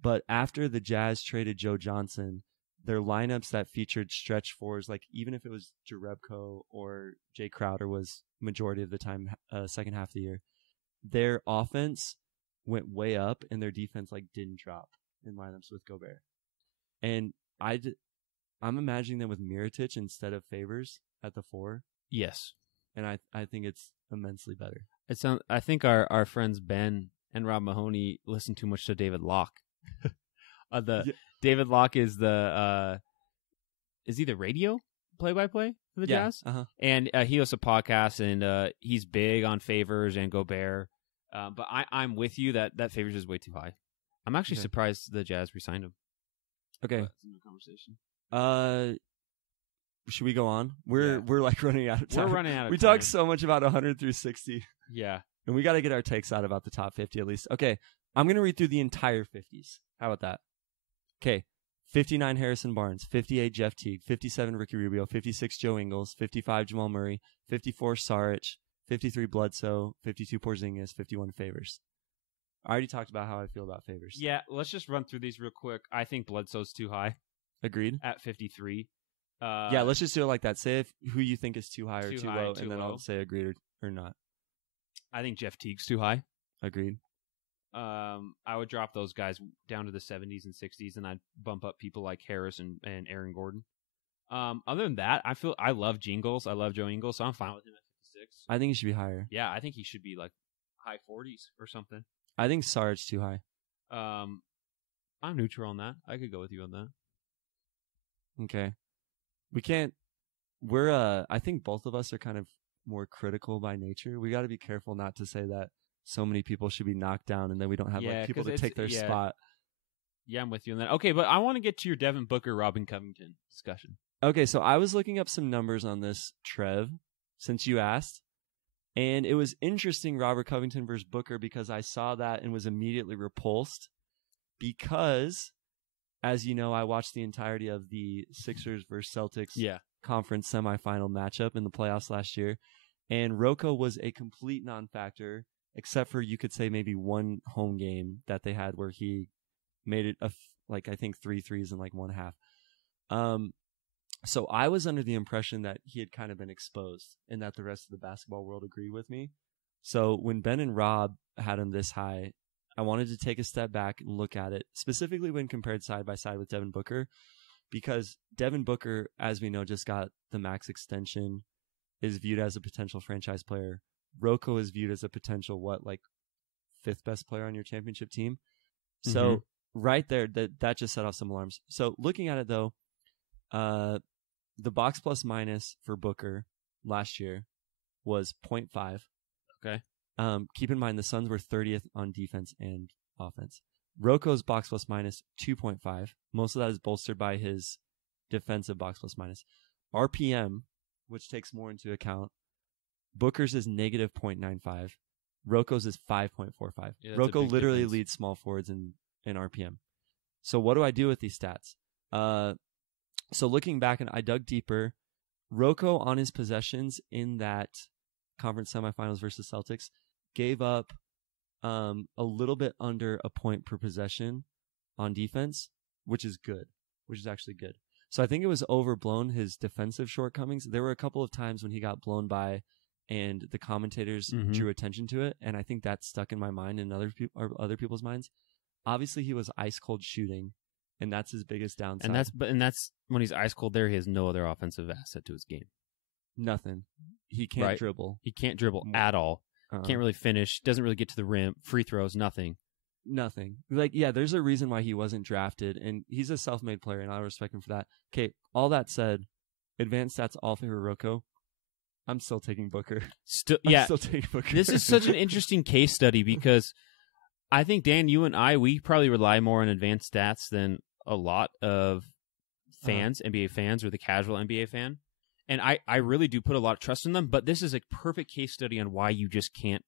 But after the Jazz traded Joe Johnson, their lineups that featured stretch fours, like even if it was Jerebko or Jay Crowder was majority of the time, second half of the year, their offense went way up and their defense didn't drop in lineups with Gobert. And I'm imagining them with Mirotic instead of Favors at the 4. Yes. And I think it's immensely better. I think our friends Ben and Rob Mahoney listen too much to David Locke. David Locke is is he the radio play-by-play for the Jazz? Uh-huh. And he hosts a podcast, and he's big on Favors and Gobert. But I'm with you that Favors is way too high. I'm actually surprised the Jazz re-signed him. Okay. That's a new conversation. Should we go on? We're running out of time. We're running out of time. We talked so much about 100 through 60. Yeah. And we got to get our takes out about the top 50 at least. Okay. I'm going to read through the entire 50s. How about that? Okay. 59 Harrison Barnes, 58 Jeff Teague, 57 Ricky Rubio, 56 Joe Ingles, 55 Jamal Murray, 54 Saric, 53 Bledsoe, 52 Porzingis, 51 Favors. I already talked about how I feel about Favors. Yeah, let's just run through these real quick. I think Bledsoe's too high. Agreed. At 53. Yeah, let's just do it like that. Say who you think is too high or too low, and then low. I'll say agreed or not. I think Jeff Teague's too high. Agreed. I would drop those guys down to the 70s and 60s, and I'd bump up people like Harris and Aaron Gordon. Other than that, I love Jingles. I love Joe Ingles, so I'm fine with him at 56. I think he should be higher. Yeah, I think he should be like high 40s or something. I think Sarge too high. I'm neutral on that. I could go with you on that. Okay. We can't. I think both of us are kind of more critical by nature. We got to be careful not to say that so many people should be knocked down and then we don't have people to take their spot. Yeah, I'm with you on that. Okay, but I want to get to your Devin Booker, Robin Covington discussion. Okay, so I was looking up some numbers on this, Trev, since you asked. And it was interesting, Robert Covington versus Booker, because I saw that and was immediately repulsed. Because, as you know, I watched the entirety of the Sixers versus Celtics conference semifinal matchup in the playoffs last year. And Rocco was a complete non-factor, except for, you could say, maybe one home game that they had where he made it, I think 3 threes in one half. So I was under the impression that he had kind of been exposed and that the rest of the basketball world agreed with me. So when Ben and Rob had him this high, I wanted to take a step back and look at it, specifically when compared side by side with Devin Booker, because Devin Booker, as we know, just got the max extension, is viewed as a potential franchise player. Rocco is viewed as a potential, 5th best player on your championship team. So right there, that just set off some alarms. So looking at it, though, the box plus minus for Booker last year was 0.5. Okay. Keep in mind the Suns were 30th on defense and offense. Rocco's box plus minus 2.5. Most of that is bolstered by his defensive box plus minus. RPM, which takes more into account, Booker's is negative 0.95. Rocco's is 5.45. Yeah, Rocco literally leads small forwards in RPM. So what do I do with these stats? So looking back, and I dug deeper, Rocco on his possessions in that conference semifinals versus Celtics gave up a little bit under a point per possession on defense, which is good, which is actually good. So I think it was overblown, his defensive shortcomings. There were a couple of times when he got blown by and the commentators drew attention to it, and I think that stuck in my mind and other people's minds. Obviously, he was ice cold shooting, and that's his biggest downside. And that's when he's ice cold there, he has no other offensive asset to his game. Nothing. He can't dribble. He can't dribble at all. Can't really finish. Doesn't really get to the rim. Free throws, nothing. Nothing. Like, yeah, there's a reason why he wasn't drafted, and he's a self-made player, and I respect him for that. Okay, all that said, advanced stats all favor Rocco. I'm still taking Booker. Still taking Booker. This is such an interesting case study because I think, Dan, you and I, we probably rely more on advanced stats than a lot of fans, NBA fans, or the casual NBA fan. And I really do put a lot of trust in them, but this is a perfect case study on why you just can't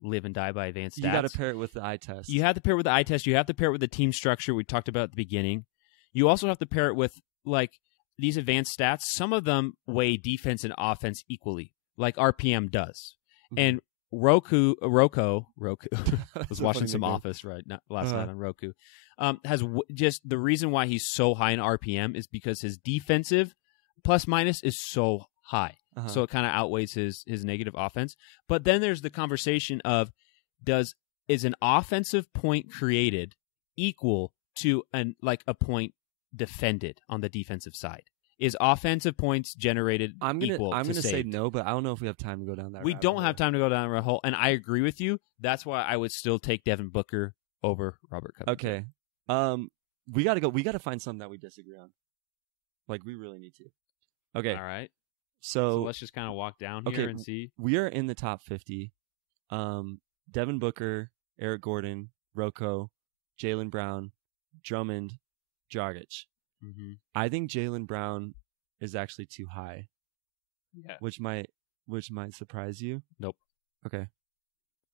live and die by advanced stats. You got to pair it with the eye test. You have to pair it with the eye test. You have to pair it with the team structure we talked about at the beginning. You also have to pair it with, like, these advanced stats. Some of them weigh defense and offense equally, like RPM does. And Rocco I was watching some Office last night on Roku. Has just the reason why he's so high in RPM is because his defensive plus minus is so high. So it kind of outweighs his negative offense. But then there's the conversation of is an offensive point created equal to a point defended on the defensive side? Is offensive points generated equal to I'm going to say saved? no, but I don't know if we have time to go down that We rabbit don't hole. have time to go down that hole, and I agree with you. That's why I would still take Devin Booker over Robert Covington. Okay. We got to go. We got to find something that we disagree on. Like, we really need to. Okay. All right. So let's just kind of walk down here and see. We are in the top 50. Devin Booker, Eric Gordon, Rocco, Jaylen Brown, Drummond, Dragic. I think Jaylen Brown is actually too high. Yeah. Which might surprise you. Nope. Okay.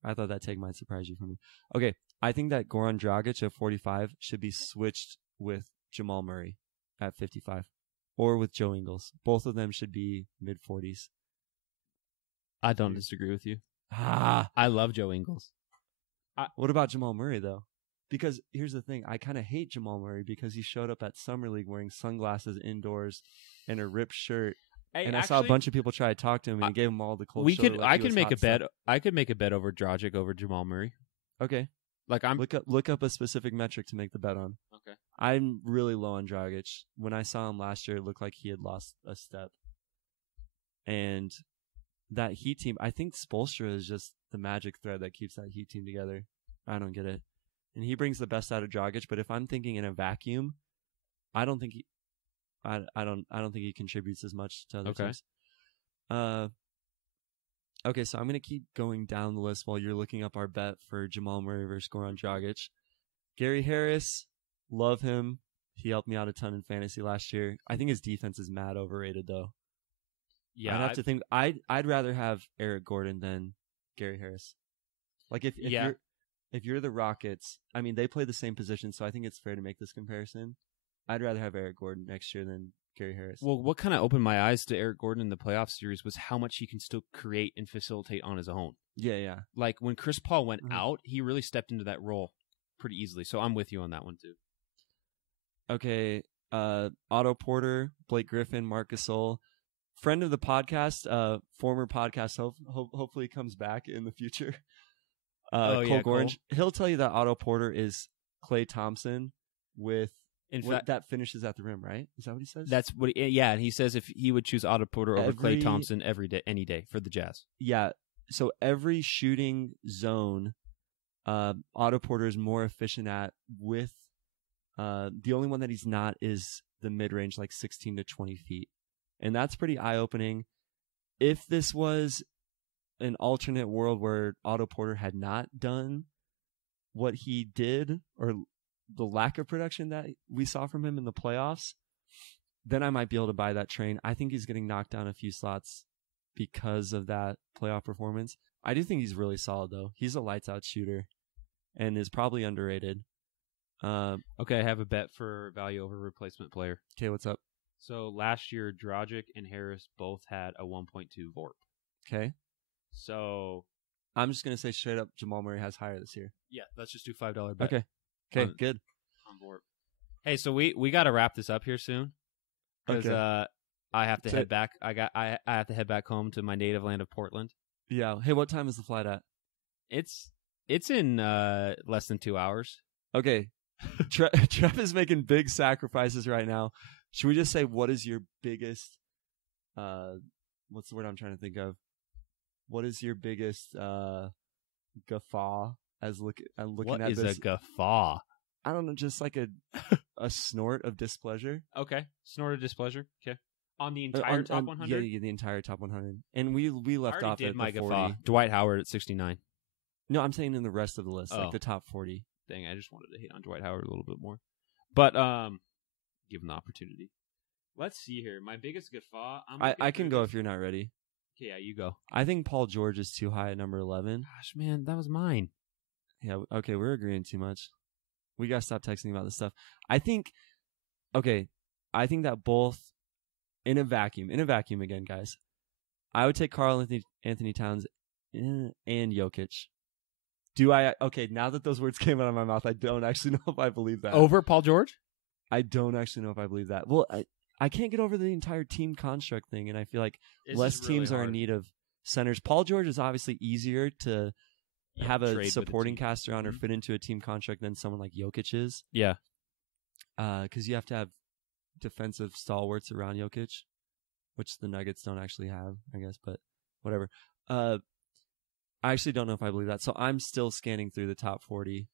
I thought that take might surprise you from me. Okay. I think that Goran Dragic at 45 should be switched with Jamal Murray at 55. Or with Joe Ingles. Both of them should be mid-40s. I don't disagree with you. Ah. I love Joe Ingles. What about Jamal Murray, though? Because here's the thing. I kind of hate Jamal Murray because he showed up at Summer League wearing sunglasses indoors and a ripped shirt. And I saw a bunch of people try to talk to him, and he gave them all the cold shoulder. I could make a bet. I could make a bet over Dragic over Jamal Murray. Okay. Like look up a specific metric to make the bet on. Okay. I'm really low on Dragic. When I saw him last year, it looked like he had lost a step. And that Heat team, I think Spoelstra is just the magic thread that keeps that Heat team together. I don't get it. And he brings the best out of Dragic, but if I'm thinking in a vacuum, I don't think he contributes as much to other teams. Okay, so I'm going to keep going down the list while you're looking up our bet for Jamal Murray versus Goran Dragic. Gary Harris, love him. He helped me out a ton in fantasy last year. I think his defense is mad overrated, though. Yeah, I'd have to think. I'd rather have Eric Gordon than Gary Harris. Like if you're the Rockets, I mean they play the same position, so I think it's fair to make this comparison. I'd rather have Eric Gordon next year than Gary Harris. Well, what kind of opened my eyes to Eric Gordon in the playoff series was how much he can still create and facilitate on his own. Yeah. Like when Chris Paul went out, he really stepped into that role pretty easily. So I'm with you on that one too. Okay, Otto Porter, Blake Griffin, Marc Gasol, friend of the podcast, former podcast, hopefully comes back in the future. Cole Gorange. He'll tell you that Otto Porter is Klay Thompson with that finishes at the rim, right? Is that what he says? That's what. And he says if he would choose Otto Porter over Klay Thompson every day, any day for the Jazz. Yeah. So every shooting zone, Otto Porter is more efficient at. With the only one that he's not is the mid range, like 16 to 20 feet, and that's pretty eye opening. If this was an alternate world where Otto Porter had not done what he did, or the lack of production that we saw from him in the playoffs, then I might be able to buy that train. I think he's getting knocked down a few slots because of that playoff performance. I do think he's really solid, though. He's a lights-out shooter and is probably underrated. Okay, I have a bet for value over replacement player. Okay, what's up? So last year, Dragic and Harris both had a 1.2 VORP. Okay. So I'm just going to say straight up Jamal Murray has higher this year. Yeah, let's just do $5 bet. Okay, On- good. on VORP. Hey, so we got to wrap this up here soon because Okay. I have to So- head back. I have to head back home to my native land of Portland. Yeah. Hey, what time is the flight at? It's in less than 2 hours. Okay. Trev is making big sacrifices right now. Should we just say, what is your biggest, what's the word I'm trying to think of? What is your biggest guffaw as looking What at is this? a guffaw? I don't know, just like a snort of displeasure. Okay, snort of displeasure. Okay, On the entire top 100? Yeah, the entire top 100. And we left I already off did at my the guffaw. 40. Dwight Howard at 69. No, I'm saying in the rest of the list, Oh. like the top 40. Dang, I just wanted to hit on Dwight Howard a little bit more. But give him the opportunity. Let's see here. My biggest guffaw. I can go if you're not ready. Okay, yeah, you go. I think Paul George is too high at number 11. Gosh, man, that was mine. Yeah, okay, we're agreeing too much. We gotta stop texting about this stuff. I think that both in a vacuum again, guys. I would take Karl Anthony Towns and Jokic. Do I? Okay, now that those words came out of my mouth, I don't actually know if I believe that. Over Paul George? I don't actually know if I believe that. Well, I can't get over the entire team construct thing, and I feel like less teams are in need of centers. Paul George is obviously easier to have trade a with a supporting team. cast around or Mhm. fit into a team contract than someone like Jokic is. Yeah. Because you have to have defensive stalwarts around Jokic, which the Nuggets don't actually have, I guess, but whatever. I actually don't know if I believe that. So I'm still scanning through the top 40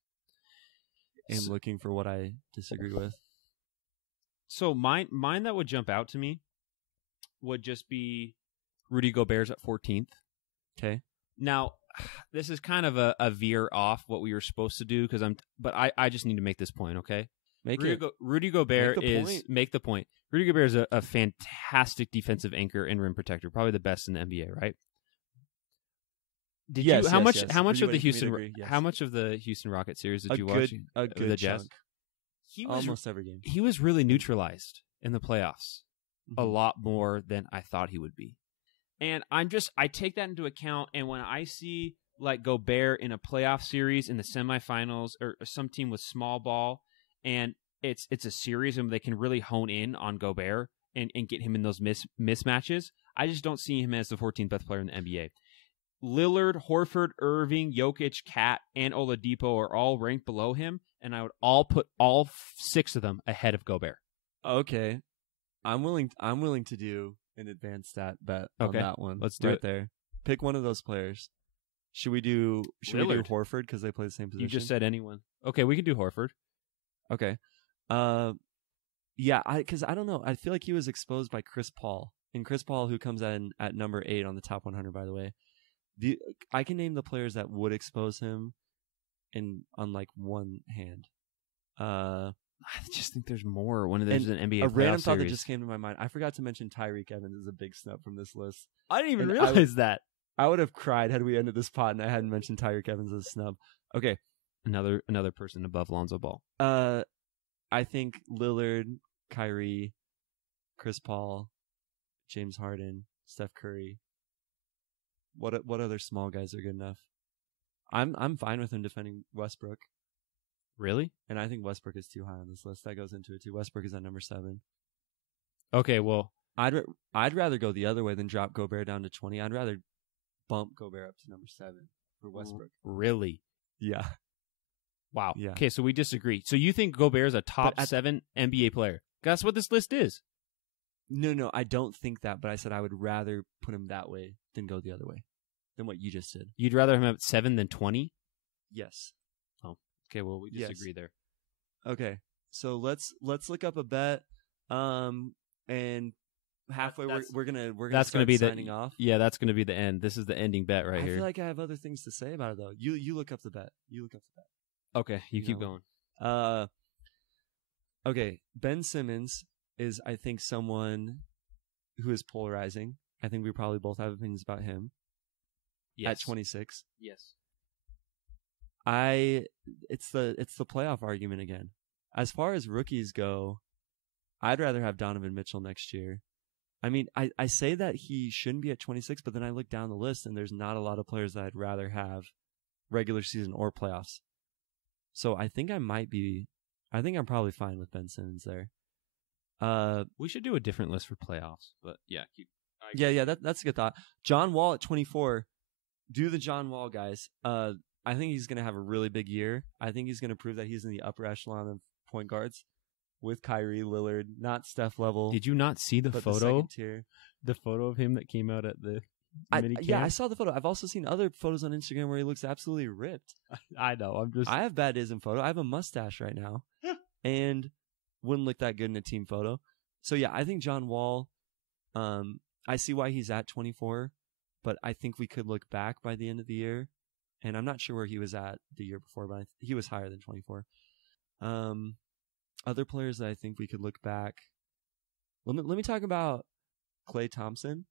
and looking for what I disagree with. So mine that would jump out to me would just be Rudy Gobert's at 14th. Okay. Now, this is kind of a veer off what we were supposed to do but I just need to make this point, okay? Rudy Gobert make the point. Rudy Gobert is a fantastic defensive anchor and rim protector, probably the best in the NBA, right? How much of the Houston Rockets series did you watch? A good the Jazz? chunk. He was Almost every game. he was really neutralized in the playoffs. A Mhm. lot more than I thought he would be. And I take that into account, and when I see like Gobert in a playoff series in the semifinals or some team with small ball, and it's a series and they can really hone in on Gobert and get him in those mismatches, I just don't see him as the 14th best player in the NBA. Lillard, Horford, Irving, Jokic, Cat, and Oladipo are all ranked below him, and I would all put all 6 of them ahead of Gobert. Okay. I'm willing to do an advanced stat bet on Okay. that one. Let's do right it. there. Pick one of those players. Should we do Lillard. Horford because they play the same position? You just said anyone. Okay, we can do Horford. Okay. Yeah, because I don't know. I feel like he was exposed by Chris Paul. And Chris Paul, who comes in at number 8 on the top 100, by the way. I can name the players that would expose him on like one hand. I just think there's more when there's an NBA A random playoff thought that series. just came to my mind. I forgot to mention Tyreek Evans is a big snub from this list. I didn't even and I realize that. I would have cried had we ended this pod and I hadn't mentioned Tyreek Evans as a snub. Okay. Another person above Lonzo Ball. I think Lillard, Kyrie, Chris Paul, James Harden, Steph Curry. What other small guys are good enough? I'm fine with him defending Westbrook, Really? and I think Westbrook is too high on this list. That goes into it too. Westbrook is at number 7. Okay, well, I'd rather go the other way than drop Gobert down to 20. I'd rather bump Gobert up to number 7 for Westbrook. really? Yeah. Wow. Yeah. Okay, so we disagree. So you think Gobert is a top But 7 NBA player? That's what this list is. No, I don't think that, but I said I would rather put him that way than go the other way than what you just said. You'd rather him at 7 than 20? Yes. Okay, well, we Yes. disagree there. Okay. So let's look up a bet and halfway. That's- We're gonna that's gonna be the signing off. Yeah, that's going to be the end. This is the ending bet right I here. feel like I have other things to say about it though. You look up the bet. Okay, you keep No. going. Okay. Ben Simmons is, I think, someone who is polarizing. I think we probably both have opinions about him at 26. Yes. It's the playoff argument again. As far as rookies go, I'd rather have Donovan Mitchell next year. I mean, I say that he shouldn't be at 26, but then I look down the list and there's not a lot of players that I'd rather have regular season or playoffs. So I think I'm probably fine with Ben Simmons there. We should do a different list for playoffs, but yeah, That's a good thought. John Wall at 24. Do the John Wall, guys. I think he's going to have a really big year. I think he's going to prove that he's in the upper echelon of point guards with Kyrie, Lillard, not Steph level. Did you not see the but photo? The second tier. The photo of him that came out at the mini camp? Yeah, I saw the photo. I've also seen other photos on Instagram where he looks absolutely ripped. I know. I have bad days in photo. I have a mustache right now, and wouldn't look that good in a team photo. So yeah, I think John Wall. I see why he's at 24, but I think we could look back by the end of the year, and I'm not sure where he was at the year before, but he was higher than 24. Other players that I think we could look back. Let me talk about Klay Thompson.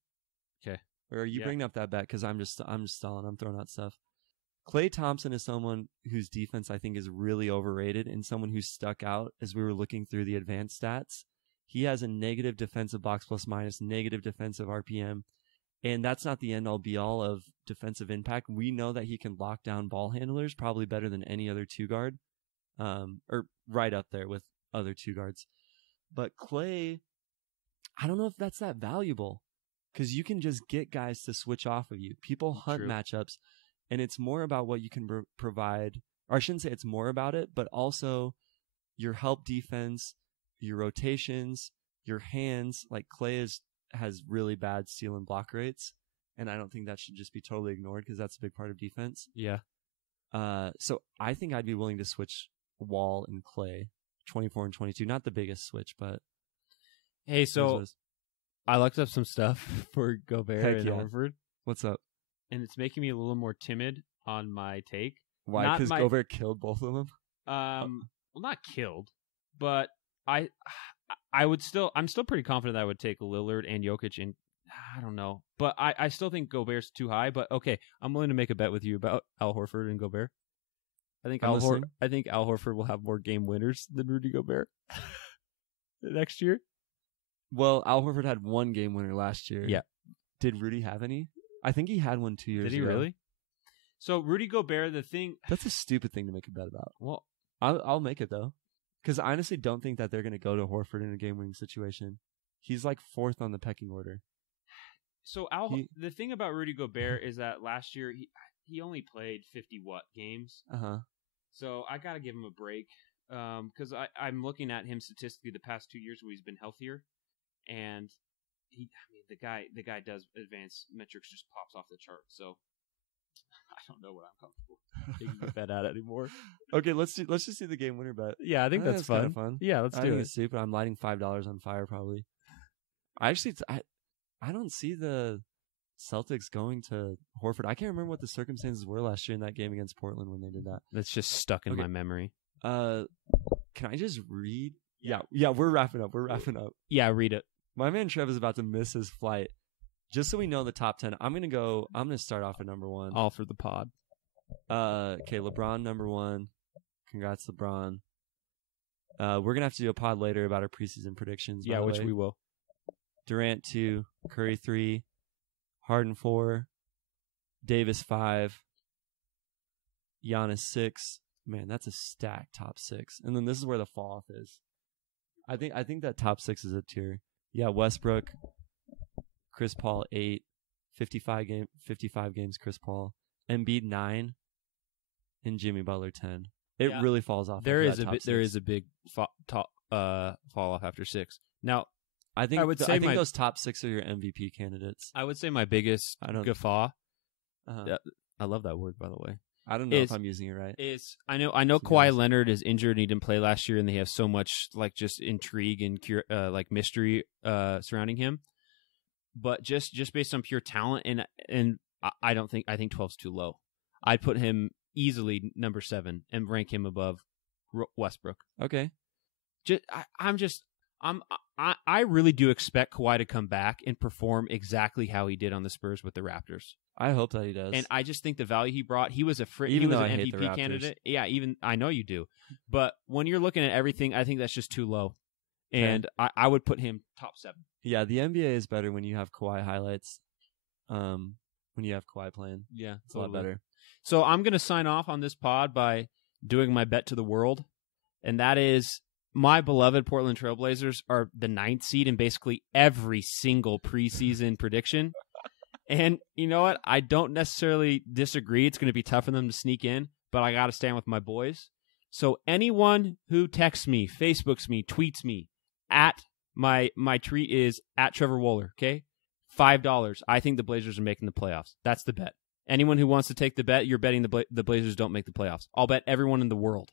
Okay. Or are you Yeah. bringing up that bet? Because I'm just stalling. I'm throwing out stuff. Klay Thompson is someone whose defense I think is really overrated and someone who stuck out as we were looking through the advanced stats. He has a negative defensive box plus minus, negative defensive RPM, and that's not the end all be all of defensive impact. We know that he can lock down ball handlers probably better than any other two guard, or right up there with other two guards. But Klay, I don't know if that's that valuable because you can just get guys to switch off of you. People hunt True. matchups, and it's more about what you can provide. Or I shouldn't say it's more about it, but also your help defense, your rotations, your hands. Like Klay has really bad steal and block rates, and I don't think that should just be totally ignored because that's a big part of defense. Yeah. So I think I'd be willing to switch Wall and Klay, 24 and 22. Not the biggest switch, but Hey, it is what so it is. I looked up some stuff for Gobert Heck and yeah. Horford, What's up? and it's making me a little more timid on my take. Why? Not Because my- Gobert killed both of them. Well, not killed, but I'm still pretty confident that I would take Lillard and Jokic, and I don't know, but I still think Gobert's too high. But okay, I'm willing to make a bet with you about Al Horford and Gobert. I think I'm Al listening. Horford will have more game winners than Rudy Gobert next year. Well, Al Horford had one game winner last year. Yeah. Did Rudy have any? I think he had one 2 years Did he ago. really? So Rudy Gobert, the thing. That's a stupid thing to make a bet about. Well, I'll make it though, because I honestly don't think that they're going to go to Horford in a game-winning situation. He's like fourth on the pecking order. So the thing about Rudy Gobert is that last year he only played 50 games. So I got to give him a break because I'm looking at him statistically the past 2 years where he's been healthier, and the guy does advanced metrics just pops off the chart. So I don't know what I'm comfortable taking a bet out anymore. Okay, let's just do the game winner bet. Yeah, I think that's fun. Kind of fun. Yeah, let's I do think it. it's stupid. I'm lighting $5 on fire probably. I don't see the Celtics going to Horford. I can't remember what the circumstances were last year in that game against Portland when they did that. That's just stuck in Okay. my memory. Can I just read? Yeah, we're wrapping up. Yeah, read it. My man Trev is about to miss his flight. Just so we know the top 10, I'm gonna start off at number 1. All for the pod. Okay, LeBron number 1. Congrats, LeBron. We're gonna have to do a pod later about our preseason predictions. Yeah, which we will. Durant 2, Curry 3, Harden 4, Davis 5, Giannis 6. Man, that's a stacked top 6. And then this is where the fall off is. I think that top 6 is a tier. Yeah, Westbrook, Chris Paul 8, 55 games Chris Paul, Embiid 9, and Jimmy Butler 10. It Yeah. really falls off. There after that top is 6. a big fall off after 6. Now, I think I think those top 6 are your MVP candidates. I would say my biggest I don't- guffaw. Uh-huh. Yeah, I love that word, by the way. I don't know is- if I'm using it right. Is I know To be Kawhi honest. Leonard is injured and he didn't play last year, and they have so much like just intrigue and like mystery surrounding him. but just based on pure talent, and I think 12's too low. I'd put him easily number 7 and rank him above Westbrook. Okay. I really do expect Kawhi to come back and perform exactly how he did on the Spurs with the Raptors. I hope that he does. And I just think the value he brought, he was an I hate the MVP Raptors. candidate. Yeah, even I know you do. But when you're looking at everything, I think that's just too low. And I would put him top 7. Yeah, the NBA is better when you have Kawhi highlights. When you have Kawhi playing. Yeah, It's a lot better. So I'm going to sign off on this pod by doing my bet to the world. And that is my beloved Portland Trailblazers are the 9th seed in basically every single preseason prediction. And you know what? I don't necessarily disagree. It's going to be tough for them to sneak in, but I got to stand with my boys. So anyone who texts me, Facebooks me, tweets me, at my tweet is at Trevor Wohler, okay? $5. I think the Blazers are making the playoffs. That's the bet. Anyone who wants to take the bet, you're betting the Blazers don't make the playoffs. I'll bet everyone in the world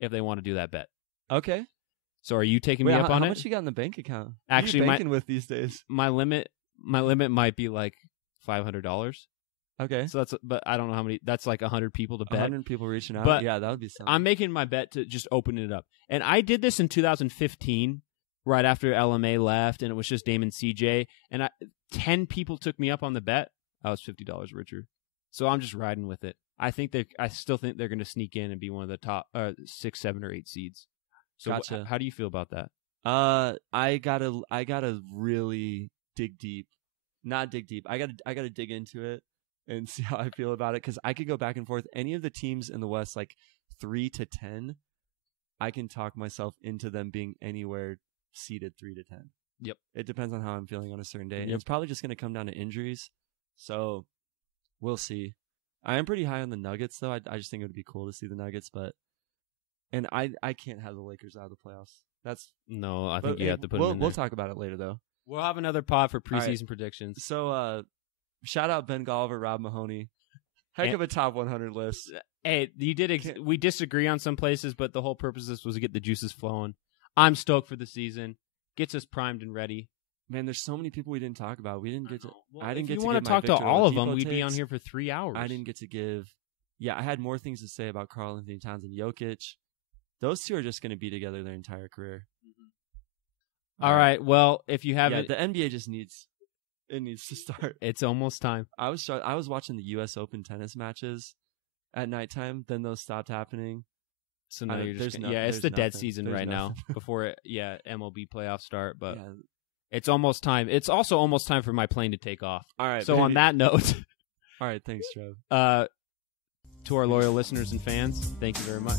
if they want to do that bet. Okay. So are you taking me up on it? How much you got in the bank account? Actually, what are you banking with these days? My limit might be like $500. Okay. So but I don't know how many. That's like 100 people to bet. 100 people reaching out. But yeah, that would be something. I'm making my bet to just open it up. And I did this in 2015, right after LMA left, and it was just Dame and CJ. And 10 people took me up on the bet. I was $50 richer. So I'm just riding with it. I still think they're going to sneak in and be one of the top 6, 7, or 8 seeds. So Gotcha. How do you feel about that? I gotta really dig deep. Not dig deep. I gotta dig into it and see how I feel about it, because I could go back and forth. Any of the teams in the West, like 3 to 10, I can talk myself into them being anywhere seeded 3 to 10. Yep. It depends on how I'm feeling on a certain day. And Yep. it's probably just going to come down to injuries. So we'll see. I am pretty high on the Nuggets, though. I just think it would be cool to see the Nuggets, and I can't have the Lakers out of the playoffs. I think you have to put them in there. We'll talk about it later, though. We'll have another pod for preseason right. predictions. So, shout out Ben Golliver, Rob Mahoney. Heck of a top 100 list. Hey, you did. We disagree on some places, but the whole purpose of this was to get the juices flowing. I'm stoked for the season. Gets us primed and ready. Man, there's so many people we didn't talk about. We didn't get to. Well, I didn't get if to you want give to my talk to Victor all of Oladipo them, we'd be on takes. here for 3 hours. I didn't get to give. Yeah, I had more things to say about Karl Anthony Towns and Jokic. Those two are just going to be together their entire career. All right. Well, if you haven't, the NBA just needs to start. it's almost time. I was watching the U.S. Open tennis matches at nighttime. Then those stopped happening. So now you're just there's it's the dead nothing. season There's right nothing. now before MLB playoffs start. But Yeah. it's almost time. It's also almost time for my plane to take off. All right. So on that note, all right. Thanks, Trev. to our loyal listeners and fans, thank you very much.